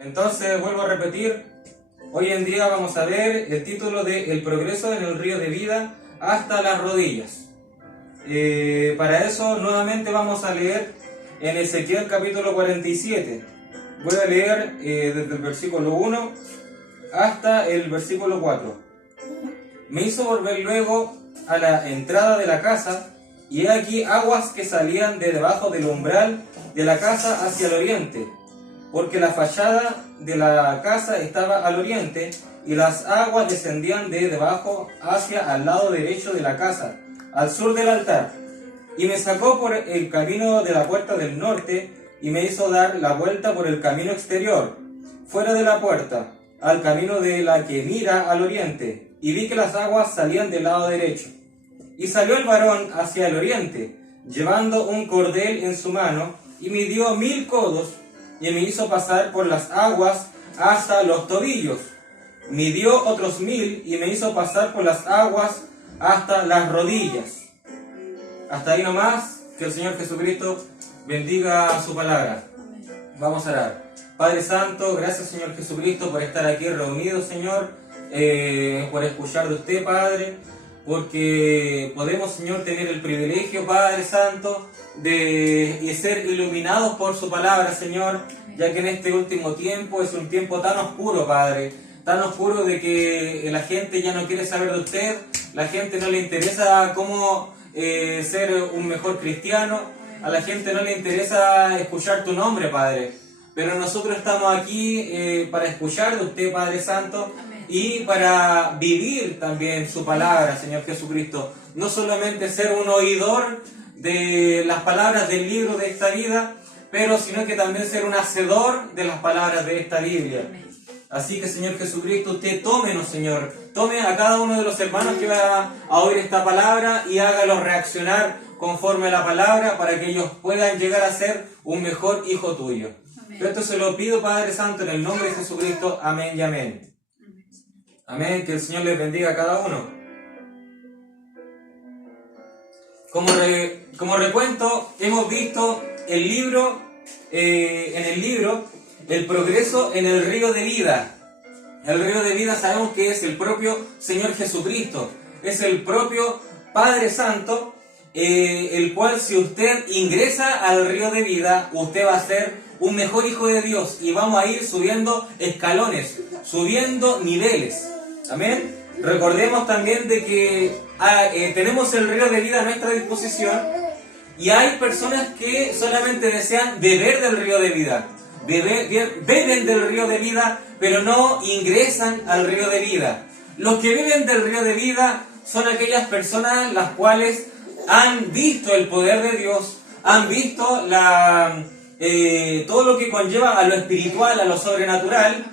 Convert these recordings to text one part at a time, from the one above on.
Entonces, vuelvo a repetir, hoy en día vamos a ver el título de El progreso en el río de vida hasta las rodillas. Para eso, nuevamente vamos a leer en Ezequiel capítulo 47. Voy a leer desde el versículo 1 hasta el versículo 4. Me hizo volver luego a la entrada de la casa, y he aquí aguas que salían de debajo del umbral de la casa hacia el oriente, porque la fachada de la casa estaba al oriente, y las aguas descendían de debajo hacia al lado derecho de la casa, al sur del altar. Y me sacó por el camino de la puerta del norte, y me hizo dar la vuelta por el camino exterior, fuera de la puerta, al camino de la que mira al oriente, y vi que las aguas salían del lado derecho. Y salió el varón hacia el oriente, llevando un cordel en su mano, y midió 1000 codos, y me hizo pasar por las aguas hasta los tobillos. Midió otros 1000, y me hizo pasar por las aguas hasta las rodillas. Hasta ahí nomás, que el Señor Jesucristo bendiga su palabra. Vamos a orar. Padre Santo, gracias Señor Jesucristo por estar aquí reunidos, Señor, por escuchar de usted, Padre, porque podemos, Señor, tener el privilegio, Padre Santo, de ser iluminados por su palabra, Señor, ya que en este último tiempo es un tiempo tan oscuro, Padre, tan oscuro de que la gente ya no quiere saber de usted, la gente no le interesa cómo ser un mejor cristiano, a la gente no le interesa escuchar tu nombre, Padre, pero nosotros estamos aquí para escuchar de usted, Padre Santo, y para vivir también su palabra, Señor Jesucristo. No solamente ser un oidor de las palabras del libro de esta vida, pero sino que también ser un hacedor de las palabras de esta Biblia. Así que, Señor Jesucristo, usted tómenos, Señor. Tome a cada uno de los hermanos que va a oír esta palabra y hágalos reaccionar conforme a la palabra para que ellos puedan llegar a ser un mejor hijo tuyo. Pero esto se lo pido, Padre Santo, en el nombre de Jesucristo. Amén y amén. Amén, que el Señor les bendiga a cada uno. Como recuento, hemos visto el libro, El progreso en el río de vida. El río de vida sabemos que es el propio Señor Jesucristo, es el propio Padre Santo, el cual si usted ingresa al río de vida, usted va a ser un mejor hijo de Dios y vamos a ir subiendo escalones, subiendo niveles. Amén. Recordemos también de que tenemos el río de vida a nuestra disposición y hay personas que solamente desean beber del río de vida. Beben del río de vida, pero no ingresan al río de vida. Los que beben del río de vida son aquellas personas las cuales han visto el poder de Dios, han visto todo lo que conlleva a lo espiritual, a lo sobrenatural,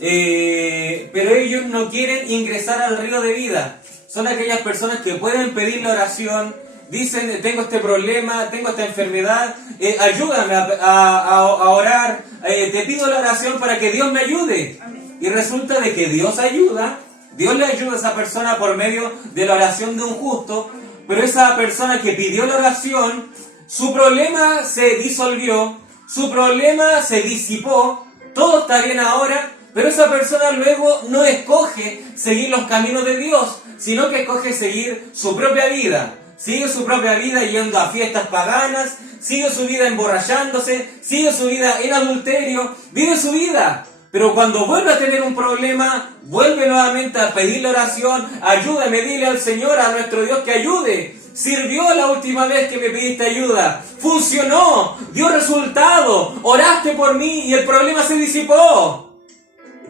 pero ellos no quieren ingresar al río de vida. Son aquellas personas que pueden pedir la oración, dicen, tengo este problema, tengo esta enfermedad, ayúdame a orar, te pido la oración para que Dios me ayude. Y resulta de que Dios le ayuda a esa persona por medio de la oración de un justo, pero esa persona que pidió la oración, su problema se disolvió, su problema se disipó, todo está bien ahora, pero esa persona luego no escoge seguir los caminos de Dios, sino que escoge seguir su propia vida. Sigue su propia vida yendo a fiestas paganas, sigue su vida emborrachándose, sigue su vida en adulterio, vive su vida. Pero cuando vuelve a tener un problema, vuelve nuevamente a pedir la oración, ayúdame, dile al Señor, a nuestro Dios que ayude. Sirvió la última vez que me pediste ayuda, funcionó, dio resultado, oraste por mí y el problema se disipó.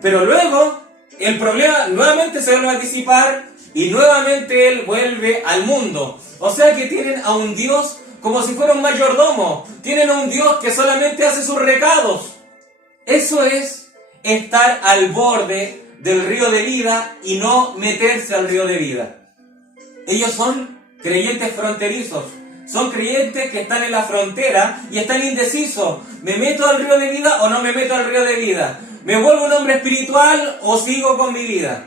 Pero luego, el problema nuevamente se vuelve a disipar y nuevamente él vuelve al mundo. O sea que tienen a un Dios como si fuera un mayordomo. Tienen a un Dios que solamente hace sus recados. Eso es estar al borde del río de vida y no meterse al río de vida. Ellos son creyentes fronterizos. Son creyentes que están en la frontera y están indecisos. ¿Me meto al río de vida o no me meto al río de vida? ¿Me vuelvo un hombre espiritual o sigo con mi vida?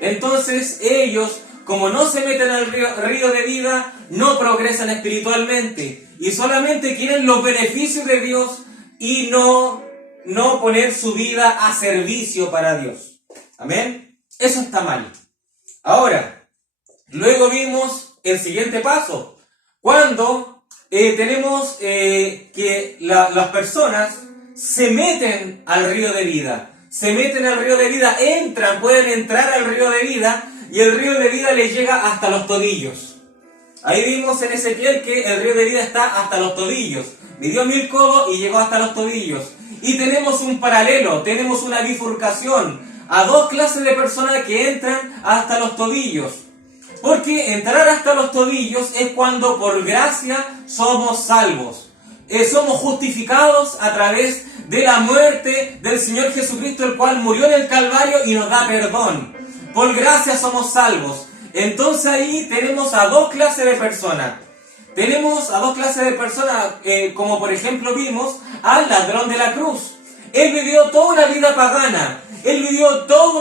Entonces ellos, como no se meten al río de vida, no progresan espiritualmente y solamente quieren los beneficios de Dios y no no poner su vida a servicio para Dios. Amén. Eso está mal. Ahora, luego vimos el siguiente paso. Cuando tenemos que las personas se meten al río de vida. Se meten al río de vida, pueden entrar al río de vida y el río de vida les llega hasta los tobillos. Ahí vimos en Ezequiel que el río de vida está hasta los tobillos. Midió 1000 codos y llegó hasta los tobillos. Y tenemos un paralelo, tenemos una bifurcación a dos clases de personas que entran hasta los tobillos. Porque entrar hasta los tobillos es cuando por gracia somos salvos. Somos justificados a través de la muerte del Señor Jesucristo, el cual murió en el Calvario y nos da perdón. Por gracia somos salvos. Entonces ahí tenemos a dos clases de personas. Tenemos a dos clases de personas, como por ejemplo vimos al ladrón de la cruz. Él vivió toda una vida pagana. Él vivió toda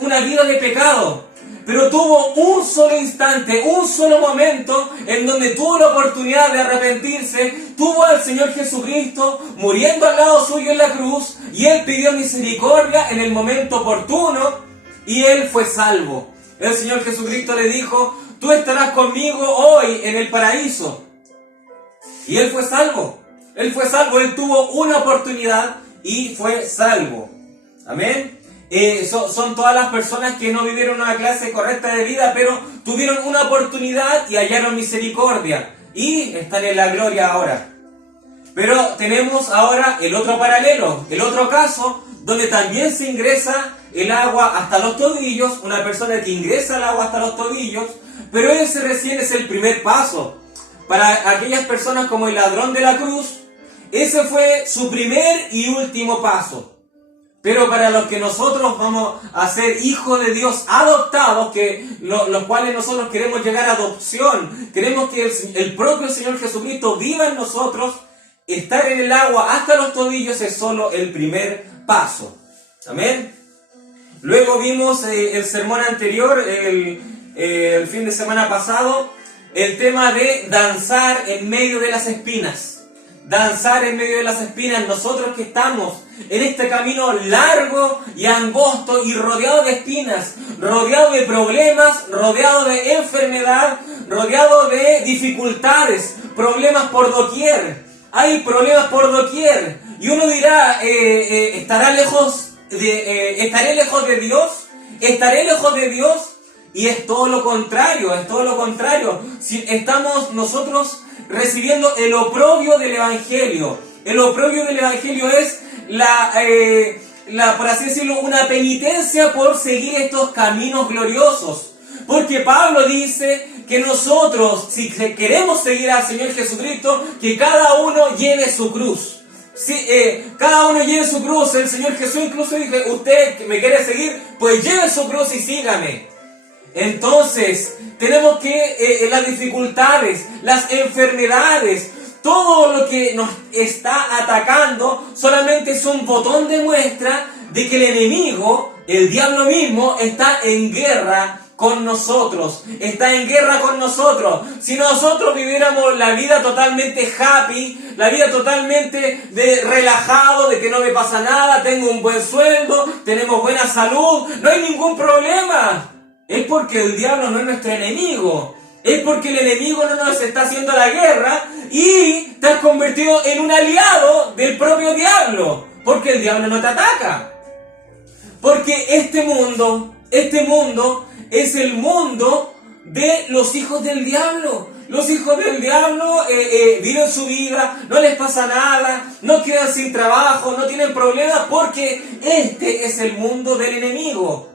una vida de pecado. Pero tuvo un solo instante, un solo momento en donde tuvo la oportunidad de arrepentirse, tuvo al Señor Jesucristo muriendo al lado suyo en la cruz, y él pidió misericordia en el momento oportuno, y él fue salvo. El Señor Jesucristo le dijo: tú estarás conmigo hoy en el paraíso. Y él fue salvo. Él fue salvo, él tuvo una oportunidad y fue salvo. Amén. Son todas las personas que no vivieron una clase correcta de vida, pero tuvieron una oportunidad y hallaron misericordia. Y están en la gloria ahora. Pero tenemos ahora el otro paralelo, el otro caso, donde también se ingresa el agua hasta los tobillos, una persona que ingresa el agua hasta los tobillos, pero ese recién es el primer paso. Para aquellas personas como el ladrón de la cruz, ese fue su primer y último paso. Pero para los que nosotros vamos a ser hijos de Dios adoptados, los cuales nosotros queremos llegar a adopción, queremos que el propio Señor Jesucristo viva en nosotros, estar en el agua hasta los tobillos es solo el primer paso. Amén. Luego vimos el sermón anterior, el fin de semana pasado, el tema de danzar en medio de las espinas. Danzar en medio de las espinas, nosotros que estamos en este camino largo y angosto y rodeado de espinas, rodeado de problemas, rodeado de enfermedad, rodeado de dificultades, problemas por doquier. Hay problemas por doquier. Y uno dirá, ¿estaré lejos de Dios? ¿Estaré lejos de Dios? Y es todo lo contrario, es todo lo contrario. Si estamos nosotros recibiendo el oprobio del Evangelio. El oprobio del Evangelio es por así decirlo, una penitencia por seguir estos caminos gloriosos. Porque Pablo dice que nosotros, si queremos seguir al Señor Jesucristo, que cada uno lleve su cruz. Cada uno lleve su cruz. El Señor Jesús incluso dice: usted que me quiere seguir, pues lleve su cruz y sígame. Entonces, tenemos que las dificultades, las enfermedades, todo lo que nos está atacando, solamente es un botón de muestra de que el enemigo, el diablo mismo, está en guerra con nosotros. Está en guerra con nosotros. Si nosotros viviéramos la vida totalmente happy, la vida totalmente relajado, de que no me pasa nada, tengo un buen sueldo, tenemos buena salud, no hay ningún problema. Es porque el diablo no es nuestro enemigo. Es porque el enemigo no nos está haciendo la guerra y te has convertido en un aliado del propio diablo. Porque el diablo no te ataca. Porque este mundo es el mundo de los hijos del diablo. Los hijos del diablo viven su vida, no les pasa nada, no quedan sin trabajo, no tienen problemas, porque este es el mundo del enemigo.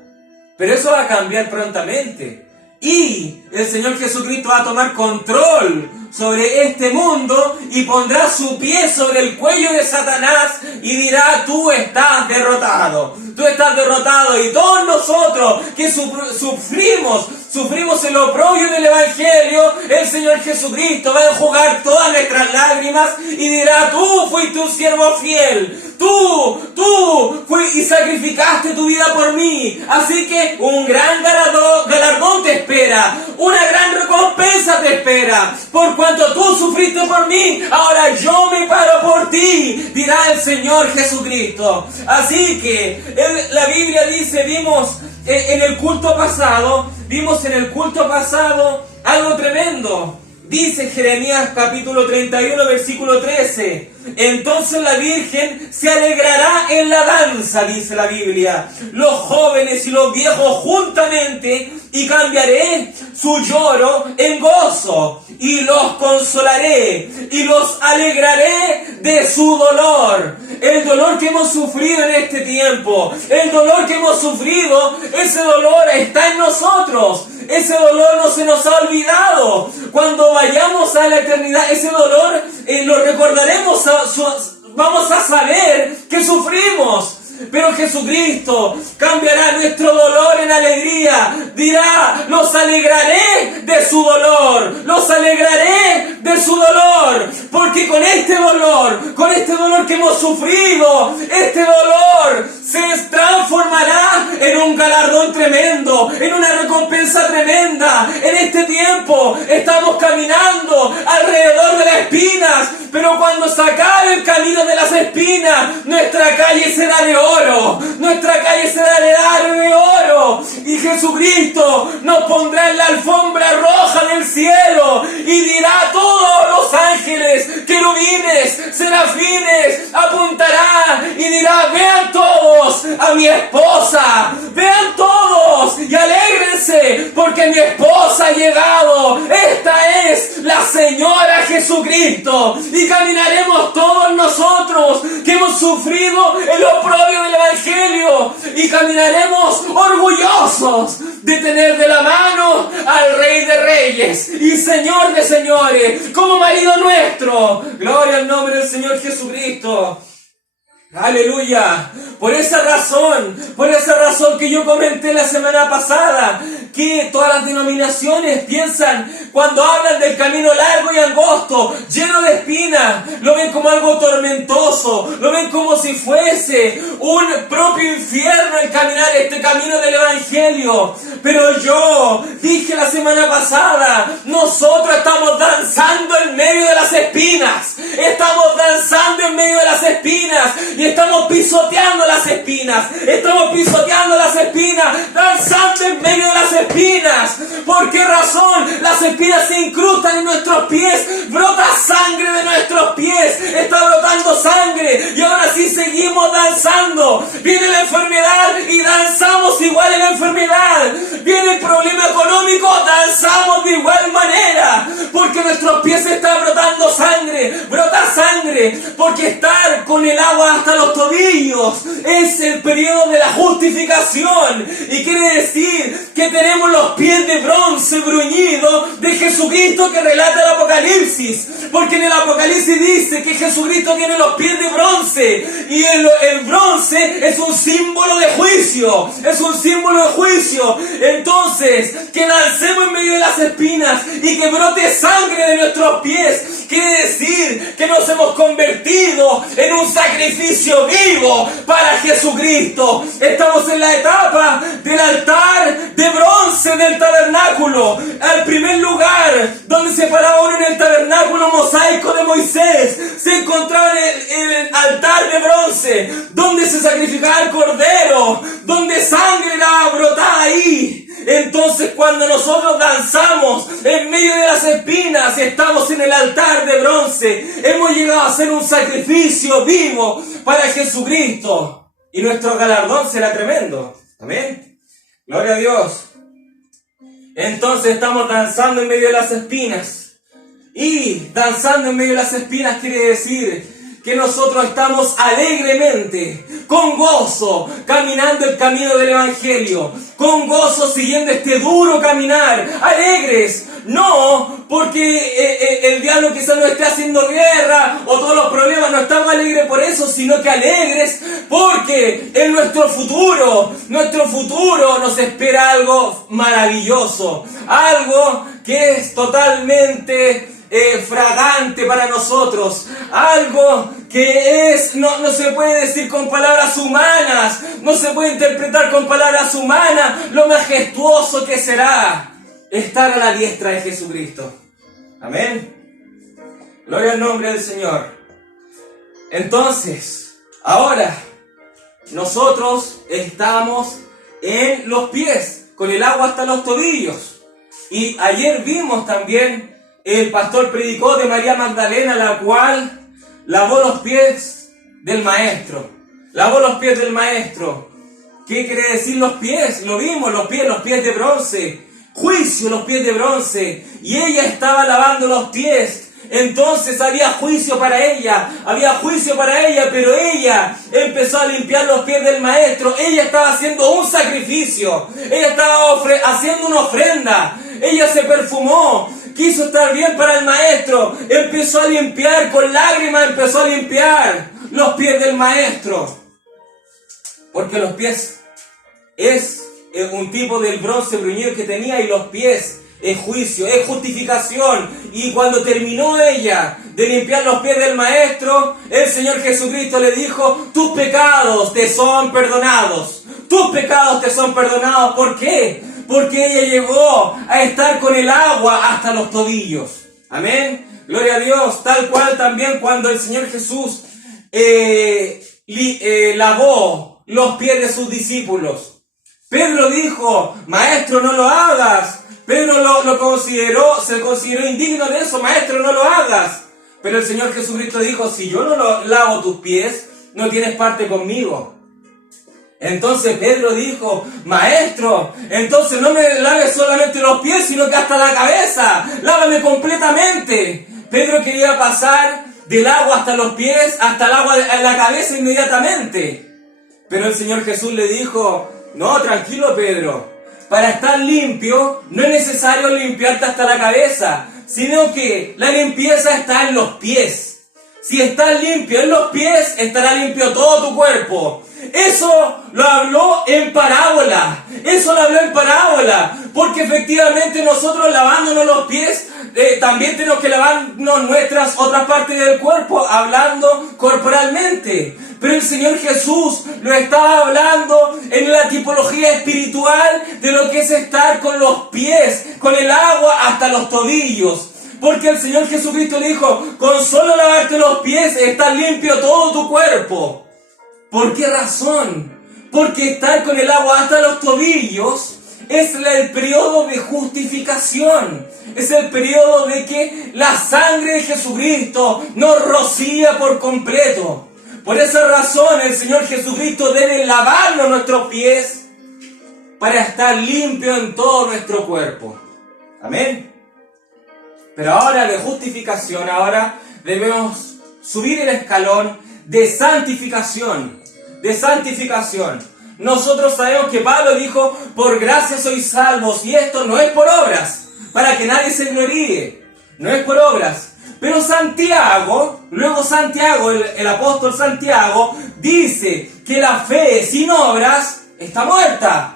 Pero eso va a cambiar prontamente. Y el Señor Jesucristo va a tomar control sobre este mundo y pondrá su pie sobre el cuello de Satanás y dirá: tú estás derrotado. Tú estás derrotado. Y todos nosotros que sufrimos sufrimos el oprobio del Evangelio, el Señor Jesucristo va a enjugar todas nuestras lágrimas y dirá: tú fuiste un siervo fiel, tú fuiste y sacrificaste tu vida por mí. Así que un gran galardón te espera, una gran recompensa te espera. Por cuanto tú sufriste por mí, ahora yo me paro por ti, dirá el Señor Jesucristo. Así que la Biblia dice, vimos en el culto pasado algo tremendo. Dice Jeremías capítulo 31 versículo 13: entonces la Virgen se alegrará en la danza, dice la Biblia, los jóvenes y los viejos juntamente, y cambiaré su lloro en gozo, y los consolaré, y los alegraré de su dolor. El dolor que hemos sufrido en este tiempo, el dolor que hemos sufrido, ese dolor está en nosotros. Ese dolor no se nos ha olvidado. Cuando vayamos a la eternidad, ese dolor lo recordaremos, vamos a saber que sufrimos. Pero Jesucristo cambiará nuestro dolor en alegría. Dirá: los alegraré de su dolor, los alegraré de su dolor. Porque con este dolor que hemos sufrido, este dolor se transformará en un galardón tremendo, en una recompensa tremenda. En este tiempo estamos caminando alrededor de las espinas, pero cuando se acabe el camino de las espinas, nuestra calle será de oro, nuestra calle será de oro, y Jesucristo nos pondrá en la alfombra roja del cielo y dirá a todos los ángeles, querubines, serafines, apuntará y dirá: vean todos a mi esposa, vean todos y alégrense porque mi esposa ha llegado. Esta es la Señora Jesucristo, y caminaremos todos nosotros que hemos sufrido el oprobio del Evangelio, y caminaremos orgullosos de tener de la mano al Rey de Reyes y Señor de Señores como marido nuestro. Gloria al nombre del Señor Jesucristo. Aleluya. Por esa razón que yo comenté la semana pasada, que todas las denominaciones piensan, cuando hablan del camino largo y angosto, lleno de espinas, lo ven como algo tormentoso, lo ven como si fuese un propio infierno el caminar este camino del Evangelio. Pero yo dije la semana pasada, nosotros estamos danzando en medio de las espinas, estamos danzando en medio de las espinas, y estamos pisoteando las espinas, danzando en medio de las espinas. ¿Por qué razón? Las espinas se incrustan en nuestros pies, brota sangre de nuestros pies, está brotando sangre, y ahora sí seguimos danzando. Viene la enfermedad y danzamos igual en la enfermedad. Viene el problema económico, danzamos de igual manera, porque nuestros pies están brotando sangre, brota sangre, porque estar con el agua hasta los tobillos es el periodo de la justificación, y quiere decir que tenemos los pies de bronce bruñido de Jesucristo, que relata el Apocalipsis, porque en el Apocalipsis dice que Jesucristo tiene los pies de bronce, y el bronce es un símbolo de juicio, Entonces, que lancemos en medio de las espinas y que brote sangre de nuestros pies, quiere decir que nos hemos convertido en un sacrificio vivo para Jesucristo. Estamos en la etapa del altar de bronce del tabernáculo. Al primer lugar donde se paraba en el tabernáculo mosaico de Moisés, se encontraba el altar de bronce, donde se sacrificaba el cordero, donde sangre era brotada ahí. Entonces, cuando nosotros danzamos en medio de las espinas, estamos en el altar de bronce. Hemos llegado a hacer un sacrificio vivo para Jesucristo, y nuestro galardón será tremendo. Amén. Gloria a Dios. Entonces estamos danzando en medio de las espinas. Y danzando en medio de las espinas quiere decir que nosotros estamos alegremente, con gozo, caminando el camino del Evangelio, con gozo siguiendo este duro caminar, alegres, no porque el diablo quizás nos esté haciendo guerra o todos los problemas, no estamos alegres por eso, sino que alegres porque en nuestro futuro nos espera algo maravilloso, algo que es totalmente fragante para nosotros, algo que no se puede decir con palabras humanas, no se puede interpretar con palabras humanas, lo majestuoso que será estar a la diestra de Jesucristo. Amén. Gloria al nombre del Señor. Entonces, ahora nosotros estamos en los pies, con el agua hasta los tobillos. Y ayer vimos también, el pastor predicó de María Magdalena, la cual lavó los pies del Maestro. Lavó los pies del Maestro. ¿Qué quiere decir los pies? Lo vimos, los pies de bronce. Juicio, los pies de bronce. Y ella estaba lavando los pies. Entonces había juicio para ella, pero ella empezó a limpiar los pies del Maestro. Ella estaba haciendo un sacrificio, ella estaba haciendo una ofrenda, ella se perfumó, quiso estar bien para el Maestro, empezó a limpiar con lágrimas, empezó a limpiar los pies del Maestro. Porque los pies es un tipo del bronce bruñido que tenía, y los pies es juicio, es justificación. Y cuando terminó ella de limpiar los pies del Maestro, el Señor Jesucristo le dijo: tus pecados te son perdonados. Tus pecados te son perdonados. ¿Por qué? Porque ella llegó a estar con el agua hasta los tobillos. Amén. Gloria a Dios. Tal cual también cuando el Señor Jesús lavó los pies de sus discípulos. Pedro dijo: Maestro, no lo hagas. Pedro se consideró indigno de eso. Maestro, no lo hagas. Pero el Señor Jesucristo dijo: si yo no lavo tus pies, no tienes parte conmigo. Entonces Pedro dijo: Maestro, entonces no me laves solamente los pies, sino que hasta la cabeza. Lávame completamente. Pedro quería pasar del agua hasta los pies, hasta el agua en la cabeza inmediatamente. Pero el Señor Jesús le dijo: no, tranquilo, Pedro. Para estar limpio no es necesario limpiarte hasta la cabeza, sino que la limpieza está en los pies. Si estás limpio en los pies, estará limpio todo tu cuerpo. Eso lo habló en parábola. Porque efectivamente nosotros lavándonos los pies, también tenemos que lavarnos nuestras otras partes del cuerpo, hablando corporalmente. Pero el Señor Jesús lo estaba hablando en la tipología espiritual de lo que es estar con los pies, con el agua hasta los tobillos. Porque el Señor Jesucristo le dijo: con solo lavarte los pies estás limpio todo tu cuerpo. ¿Por qué razón? Porque estar con el agua hasta los tobillos es el periodo de justificación. Es el periodo de que la sangre de Jesucristo nos rocía por completo. Por esa razón el Señor Jesucristo debe lavarnos nuestros pies para estar limpio en todo nuestro cuerpo. Amén. Pero ahora de justificación, ahora debemos subir el escalón de santificación. Nosotros sabemos que Pablo dijo: por gracia sois salvos, y esto no es por obras, para que nadie se gloríe. No es por obras. Pero Santiago, el apóstol Santiago, dice que la fe sin obras está muerta.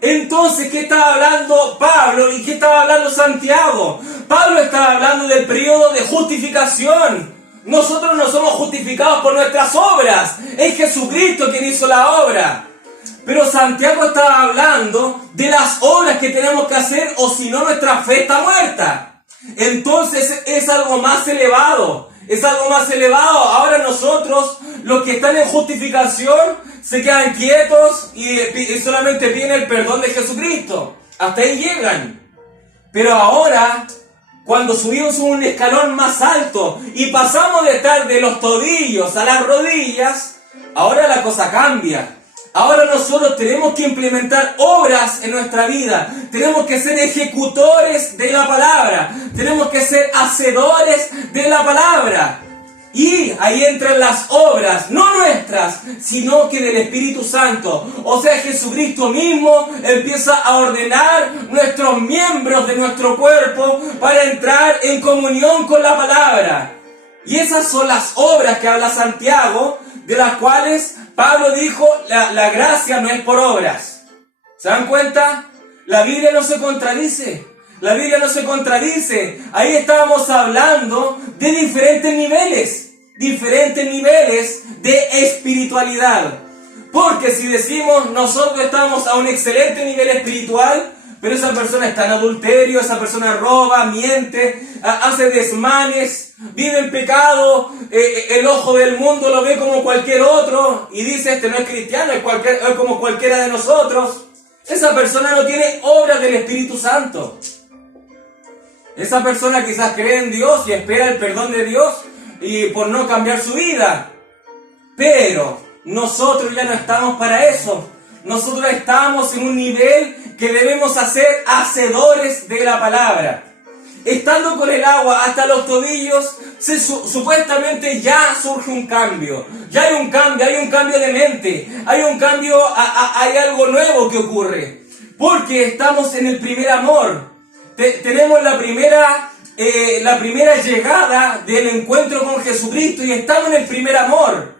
Entonces, ¿qué estaba hablando Pablo y qué estaba hablando Santiago? Pablo estaba hablando del periodo de justificación. Nosotros no somos justificados por nuestras obras. Es Jesucristo quien hizo la obra. Pero Santiago estaba hablando de las obras que tenemos que hacer, o si no, nuestra fe está muerta. Entonces es algo más elevado. Ahora nosotros, los que están en justificación, se quedan quietos y solamente piden el perdón de Jesucristo. Hasta ahí llegan. Pero ahora, cuando subimos un escalón más alto y pasamos de estar de los tobillos a las rodillas, ahora la cosa cambia. Ahora nosotros tenemos que implementar obras en nuestra vida. Tenemos que ser ejecutores de la palabra. Tenemos que ser hacedores de la palabra. Y ahí entran las obras, no nuestras, sino que del Espíritu Santo. O sea, Jesucristo mismo empieza a ordenar nuestros miembros de nuestro cuerpo para entrar en comunión con la palabra. Y esas son las obras que habla Santiago, de las cuales Pablo dijo, la gracia no es por obras. ¿Se dan cuenta? La Biblia no se contradice. La Biblia no se contradice. Ahí estábamos hablando de diferentes niveles de espiritualidad. Porque si decimos nosotros estamos a un excelente nivel espiritual, pero esa persona está en adulterio, esa persona roba, miente, hace desmanes, vive en pecado, el ojo del mundo lo ve como cualquier otro y dice, este no es cristiano, es como cualquiera de nosotros. Esa persona no tiene obras del Espíritu Santo. Esa persona quizás cree en Dios y espera el perdón de Dios y por no cambiar su vida. Pero nosotros ya no estamos para eso. Nosotros estamos en un nivel que debemos ser hacedores de la palabra. Estando con el agua hasta los tobillos, supuestamente ya surge un cambio. Ya hay un cambio de mente. Hay un cambio, hay algo nuevo que ocurre. Porque estamos en el primer amor. Tenemos la primera llegada del encuentro con Jesucristo y estamos en el primer amor.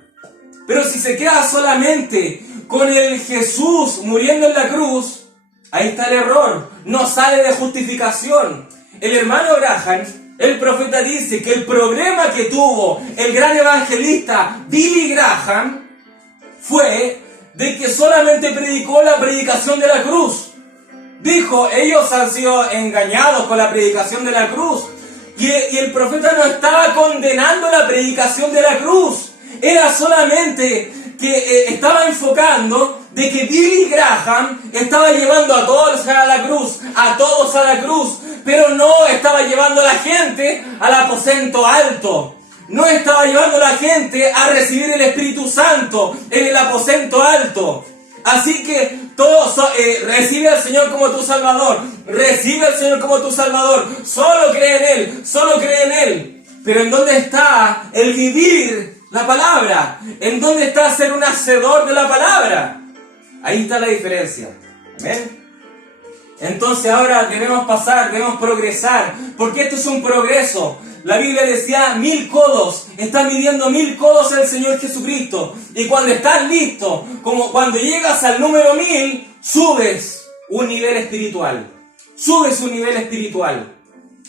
Pero si se queda solamente con el Jesús muriendo en la cruz, ahí está el error. No sale de justificación. El hermano Graham, el profeta, dice que el problema que tuvo el gran evangelista Billy Graham fue de que solamente predicó la predicación de la cruz. Dijo, ellos han sido engañados con la predicación de la cruz. Y el profeta no estaba condenando la predicación de la cruz. Era solamente que estaba enfocando de que Billy Graham estaba llevando a todos a la cruz, pero no estaba llevando a la gente al aposento alto. No estaba llevando a la gente a recibir el Espíritu Santo en el aposento alto. Así que todos recibe al Señor como tu Salvador. Recibe al Señor como tu Salvador. Solo cree en Él. Solo cree en Él. Pero ¿en dónde está el vivir la palabra? ¿En dónde está ser un hacedor de la palabra? Ahí está la diferencia. ¿Amén? Entonces ahora debemos progresar. Porque esto es un progreso. La Biblia decía 1000 codos. Está midiendo 1000 codos el Señor Jesucristo. Y cuando estás listo, como cuando llegas al número 1000, subes un nivel espiritual.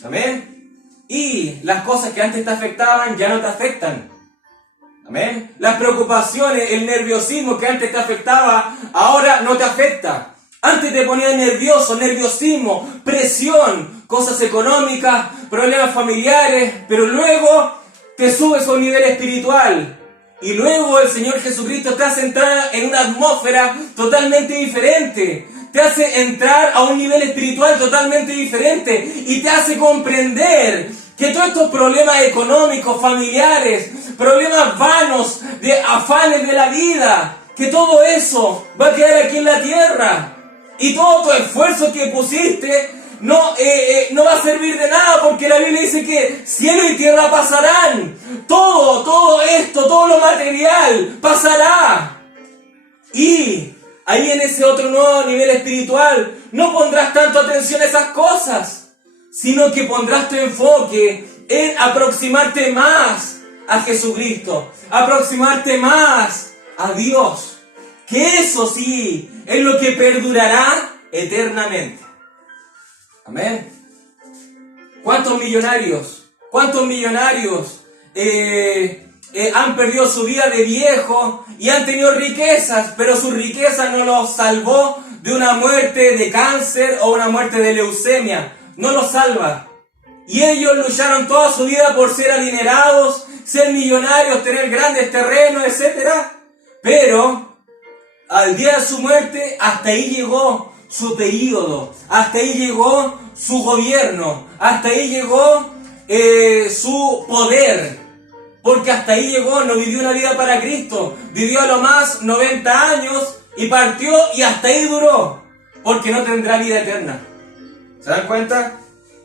Amén. Y las cosas que antes te afectaban ya no te afectan. Amén. Las preocupaciones, el nerviosismo que antes te afectaba, ahora no te afecta. Antes te ponía nervioso, nerviosismo, presión, cosas económicas, problemas familiares, pero luego te subes a un nivel espiritual. Y luego el Señor Jesucristo te hace entrar en una atmósfera totalmente diferente. Te hace entrar a un nivel espiritual totalmente diferente. Y te hace comprender que todos estos problemas económicos, familiares, problemas vanos, de afanes de la vida, que todo eso va a quedar aquí en la tierra. Y todo tu esfuerzo que pusiste no va a servir de nada, porque la Biblia dice que cielo y tierra pasarán. Todo esto, todo lo material pasará. Y ahí en ese otro nuevo nivel espiritual no pondrás tanto atención a esas cosas, sino que pondrás tu enfoque en aproximarte más a Jesucristo, aproximarte más a Dios. Que eso sí es lo que perdurará eternamente. Amén. ¿Cuántos millonarios han perdido su vida de viejo y han tenido riquezas, pero su riqueza no los salvó de una muerte de cáncer o una muerte de leucemia? No los salva. Y ellos lucharon toda su vida por ser adinerados, ser millonarios, tener grandes terrenos, etc. Pero al día de su muerte, hasta ahí llegó su periodo, hasta ahí llegó su gobierno, hasta ahí llegó su poder, porque hasta ahí llegó, no vivió una vida para Cristo, vivió a lo más 90 años y partió y hasta ahí duró, porque no tendrá vida eterna. ¿Se dan cuenta?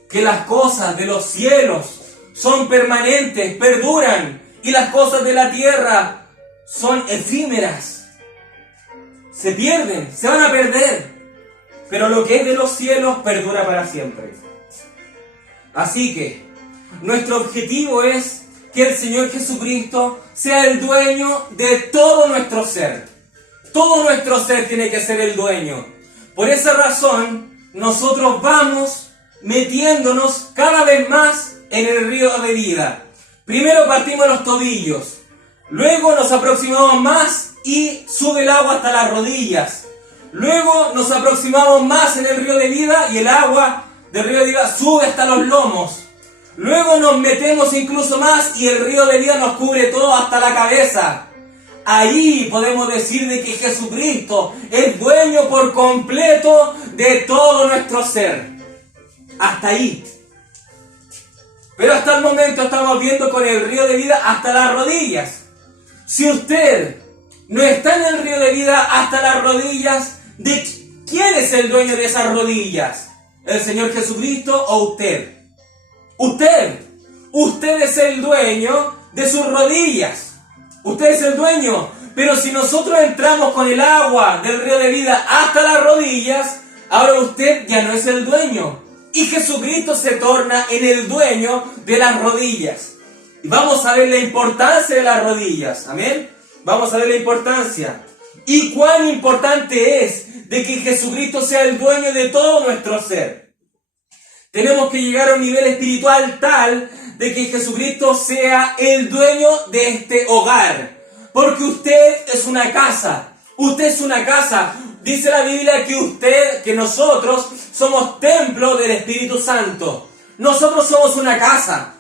Que las cosas de los cielos son permanentes, perduran, y las cosas de la tierra son efímeras. Se pierden, se van a perder. Pero lo que es de los cielos perdura para siempre. Así que nuestro objetivo es que el Señor Jesucristo sea el dueño de todo nuestro ser. Todo nuestro ser tiene que ser el dueño. Por esa razón, nosotros vamos metiéndonos cada vez más en el río de vida. Primero partimos los tobillos, luego nos aproximamos más y sube el agua hasta las rodillas. Luego nos aproximamos más en el río de vida y el agua del río de vida sube hasta los lomos. Luego nos metemos incluso más y el río de vida nos cubre todo hasta la cabeza. Ahí podemos decir de que Jesucristo es dueño por completo de todo nuestro ser. Hasta ahí. Pero hasta el momento estamos viendo con el río de vida hasta las rodillas. Si usted no está en el río de vida hasta las rodillas, ¿de quién es el dueño de esas rodillas? ¿El Señor Jesucristo o usted? Usted. Usted es el dueño de sus rodillas. Usted es el dueño. Pero si nosotros entramos con el agua del río de vida hasta las rodillas, ahora usted ya no es el dueño. Y Jesucristo se torna en el dueño de las rodillas. Y vamos a ver la importancia de las rodillas. Amén. Vamos a ver la importancia. Y cuán importante es de que Jesucristo sea el dueño de todo nuestro ser. Tenemos que llegar a un nivel espiritual tal de que Jesucristo sea el dueño de este hogar. Porque usted es una casa. Usted es una casa. Dice la Biblia que nosotros somos templo del Espíritu Santo. Nosotros somos una casa.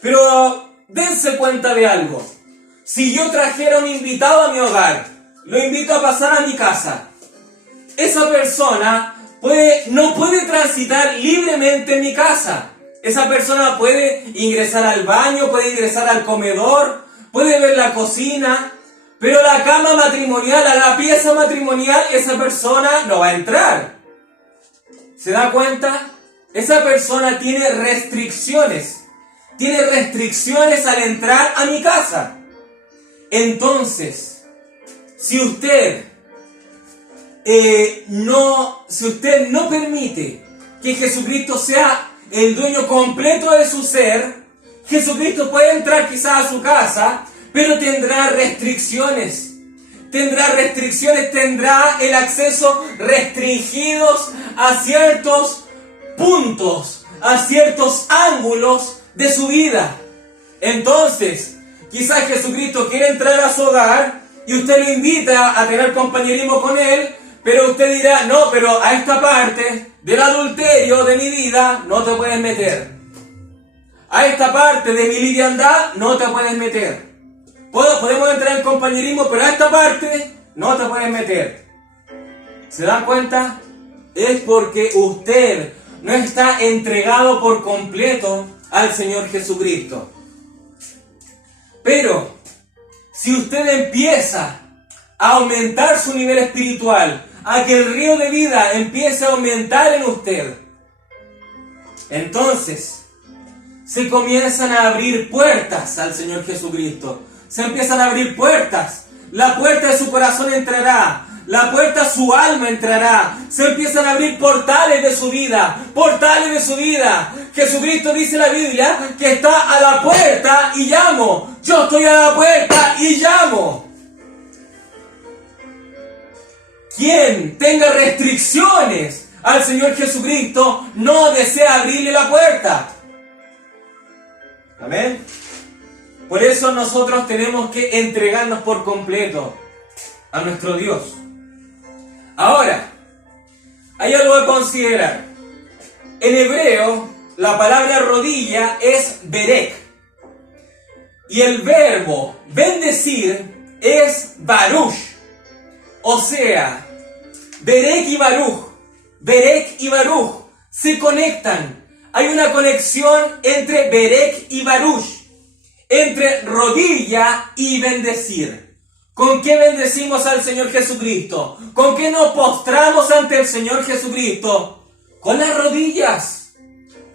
Pero dense cuenta de algo. Si yo trajera un invitado a mi hogar, lo invito a pasar a mi casa, esa persona no puede transitar libremente en mi casa. Esa persona puede ingresar al baño, puede ingresar al comedor, puede ver la cocina, pero la cama matrimonial, a la pieza matrimonial, esa persona no va a entrar. ¿Se da cuenta? Esa persona tiene restricciones. Tiene restricciones al entrar a mi casa. Entonces, si usted no permite que Jesucristo sea el dueño completo de su ser, Jesucristo puede entrar quizás a su casa, pero tendrá restricciones. Tendrá el acceso restringidos a ciertos puntos, a ciertos ángulos de su vida. Entonces, quizás Jesucristo quiere entrar a su hogar y usted lo invita a tener compañerismo con él, pero usted dirá, no, pero a esta parte del adulterio de mi vida no te puedes meter. A esta parte de mi liviandad no te puedes meter. Podemos entrar en compañerismo, pero a esta parte no te puedes meter. ¿Se dan cuenta? Es porque usted no está entregado por completo al Señor Jesucristo. Pero, si usted empieza a aumentar su nivel espiritual, a que el río de vida empiece a aumentar en usted, entonces se comienzan a abrir puertas al Señor Jesucristo. Se empiezan a abrir puertas. La puerta de su corazón entrará. La puerta a su alma entrará. Se empiezan a abrir portales de su vida. Portales de su vida. Jesucristo dice en la Biblia que está a la puerta y llamo. Yo estoy a la puerta y llamo. Quien tenga restricciones al Señor Jesucristo no desea abrirle la puerta. Amén. Por eso nosotros tenemos que entregarnos por completo a nuestro Dios. Ahora, hay algo a considerar. En hebreo, la palabra rodilla es berek. Y el verbo bendecir es baruch. O sea, berek y baruch. Berek y baruch se conectan. Hay una conexión entre berek y baruch. Entre rodilla y bendecir. ¿Con qué bendecimos al Señor Jesucristo? ¿Con qué nos postramos ante el Señor Jesucristo? Con las rodillas.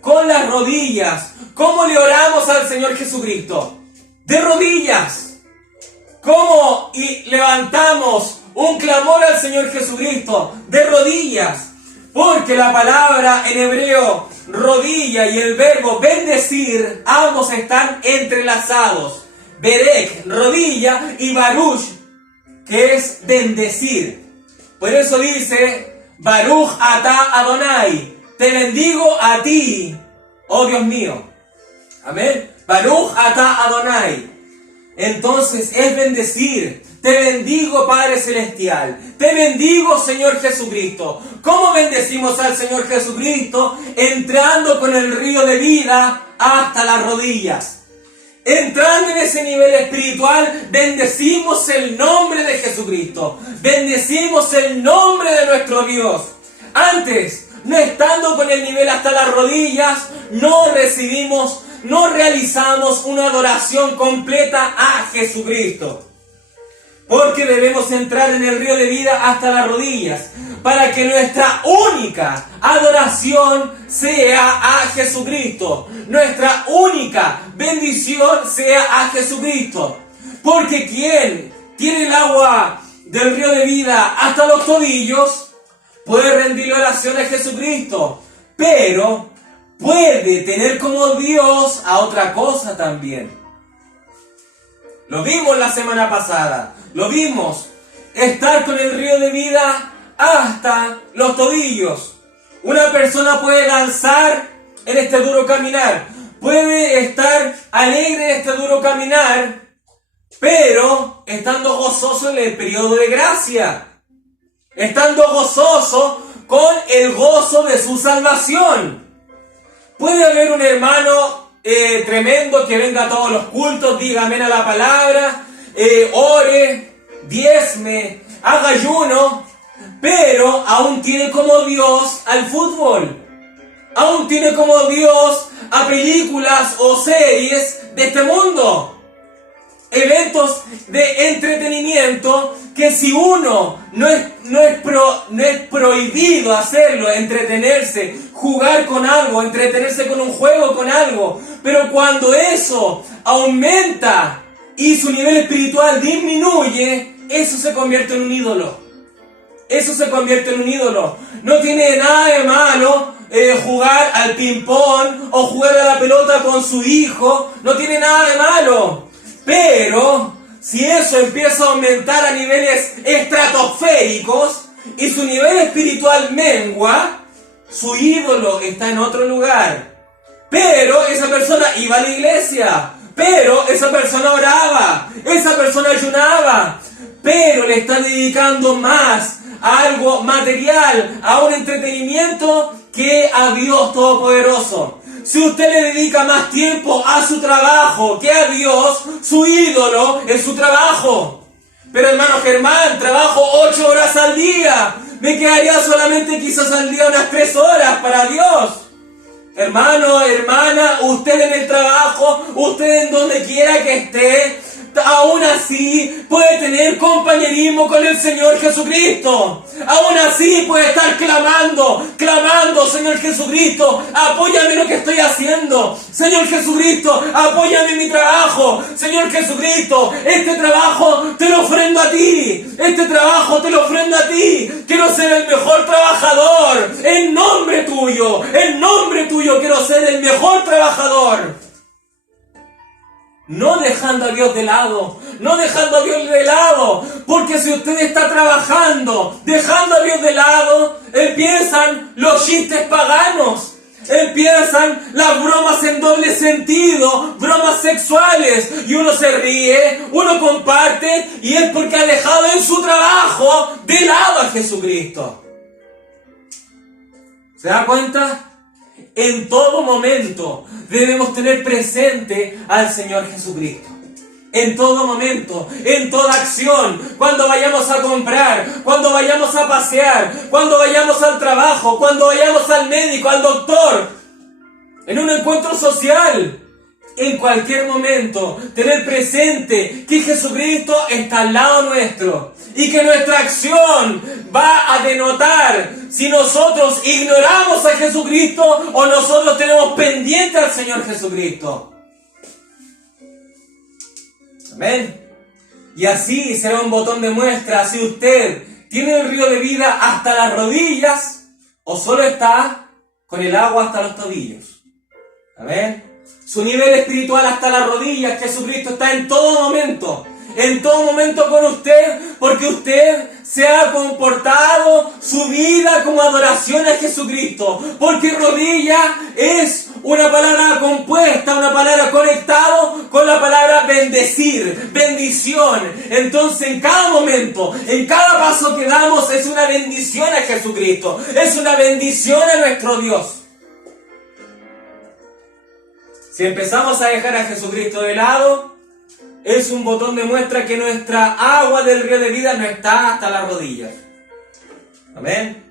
Con las rodillas. ¿Cómo le oramos al Señor Jesucristo? de rodillas. ¿Cómo levantamos un clamor al Señor Jesucristo? De rodillas. Porque la palabra en hebreo, rodilla, y el verbo bendecir, ambos están entrelazados. Berek, rodilla, y Baruch, que es bendecir. Por eso dice, Baruch atah Adonai, te bendigo a ti, oh Dios mío. Amén. Baruch atah Adonai. Entonces es bendecir. Te bendigo, Padre Celestial. Te bendigo, Señor Jesucristo. ¿Cómo bendecimos al Señor Jesucristo? Entrando con el río de vida hasta las rodillas. Entrando en ese nivel espiritual, bendecimos el nombre de Jesucristo. Bendecimos el nombre de nuestro Dios. Antes, no estando con el nivel hasta las rodillas, no realizamos una adoración completa a Jesucristo. Porque debemos entrar en el río de vida hasta las rodillas, para que nuestra única adoración sea a Jesucristo. Nuestra única bendición sea a Jesucristo. Porque quien tiene el agua del río de vida hasta los tobillos, puede rendir oración a Jesucristo. Pero puede tener como Dios a otra cosa también. Lo vimos la semana pasada. Lo vimos. Estar con el río de vida hasta los tobillos. Una persona puede danzar en este duro caminar. Puede estar alegre en este duro caminar, pero estando gozoso en el periodo de gracia. Estando gozoso con el gozo de su salvación. Puede haber un hermano tremendo que venga a todos los cultos, diga amén a la palabra, ore, diezme, haga ayuno, pero aún tiene como Dios al fútbol, aún tiene como Dios a películas o series de este mundo, eventos de entretenimiento que si uno no es prohibido hacerlo, entretenerse, jugar con algo, entretenerse con un juego, con algo, pero cuando eso aumenta y su nivel espiritual disminuye, eso se convierte en un ídolo. Eso se convierte en un ídolo. No tiene nada de malo jugar al ping-pong o jugar a la pelota con su hijo. No tiene nada de malo. Pero si eso empieza a aumentar a niveles estratosféricos y su nivel espiritual mengua, su ídolo está en otro lugar. Pero esa persona iba a la iglesia. Pero esa persona oraba, esa persona ayunaba, pero le está dedicando más a algo material, a un entretenimiento, que a Dios Todopoderoso. Si usted le dedica más tiempo a su trabajo que a Dios, su ídolo es su trabajo. Pero hermano Germán, trabajo 8 horas al día, me quedaría solamente quizás al día unas 3 horas para Dios. Hermano, hermana, usted en el trabajo, usted en donde quiera que esté, aún así puede tener compañerismo con el Señor Jesucristo. Aún así puede estar clamando, Señor Jesucristo, apóyame en lo que estoy haciendo. Señor Jesucristo, apóyame en mi trabajo. Señor Jesucristo, este trabajo te lo ofrendo a ti. Este trabajo te lo ofrendo a ti. Quiero ser el mejor trabajador. En nombre tuyo quiero ser el mejor trabajador. No dejando a Dios de lado, porque si usted está trabajando, dejando a Dios de lado, empiezan los chistes paganos, empiezan las bromas en doble sentido, bromas sexuales, y uno se ríe, uno comparte, y es porque ha dejado en su trabajo de lado a Jesucristo. ¿Se da cuenta? En todo momento debemos tener presente al Señor Jesucristo. En todo momento, en toda acción, cuando vayamos a comprar, cuando vayamos a pasear, cuando vayamos al trabajo, cuando vayamos al médico, al doctor, en un encuentro social, en cualquier momento, tener presente que Jesucristo está al lado nuestro y que nuestra acción va a denotar si nosotros ignoramos a Jesucristo o nosotros tenemos pendiente al Señor Jesucristo. Amén. Y así será un botón de muestra si usted tiene el río de vida hasta las rodillas o solo está con el agua hasta los tobillos. Amén. Su nivel espiritual hasta las rodillas, Jesucristo está en todo momento con usted, porque usted se ha comportado su vida como adoración a Jesucristo, porque rodilla es una palabra compuesta, una palabra conectado con la palabra bendecir, bendición. Entonces en cada momento, en cada paso que damos es una bendición a Jesucristo, es una bendición a nuestro Dios. Si empezamos a dejar a Jesucristo de lado, es un botón de muestra que nuestra agua del río de vida no está hasta las rodillas. Amén.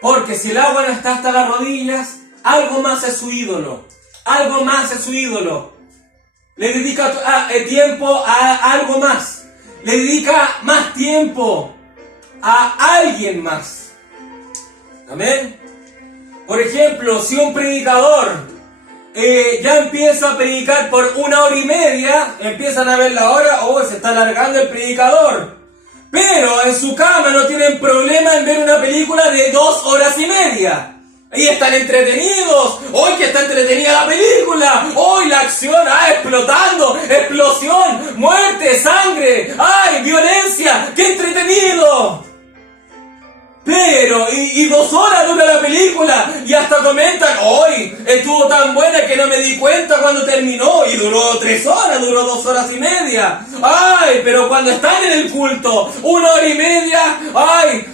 Porque si el agua no está hasta las rodillas, algo más es su ídolo. Algo más es su ídolo. Le dedica tiempo a algo más. Le dedica más tiempo a alguien más. Amén. Por ejemplo, si un predicador ya empieza a predicar por 1 hora y media, empiezan a ver la hora, se está alargando el predicador. Pero en su cama no tienen problema en ver una película de 2 horas y media. Ahí están entretenidos. Hoy que está entretenida la película. Hoy la acción, explotando, explosión, muerte, sangre, violencia. ¡Qué entretenido! Pero, y 2 horas dura la película, y hasta comentan, hoy estuvo tan buena que no me di cuenta cuando terminó, y duró 3 horas, duró 2 horas y media. Pero cuando están en el culto, 1 hora y media,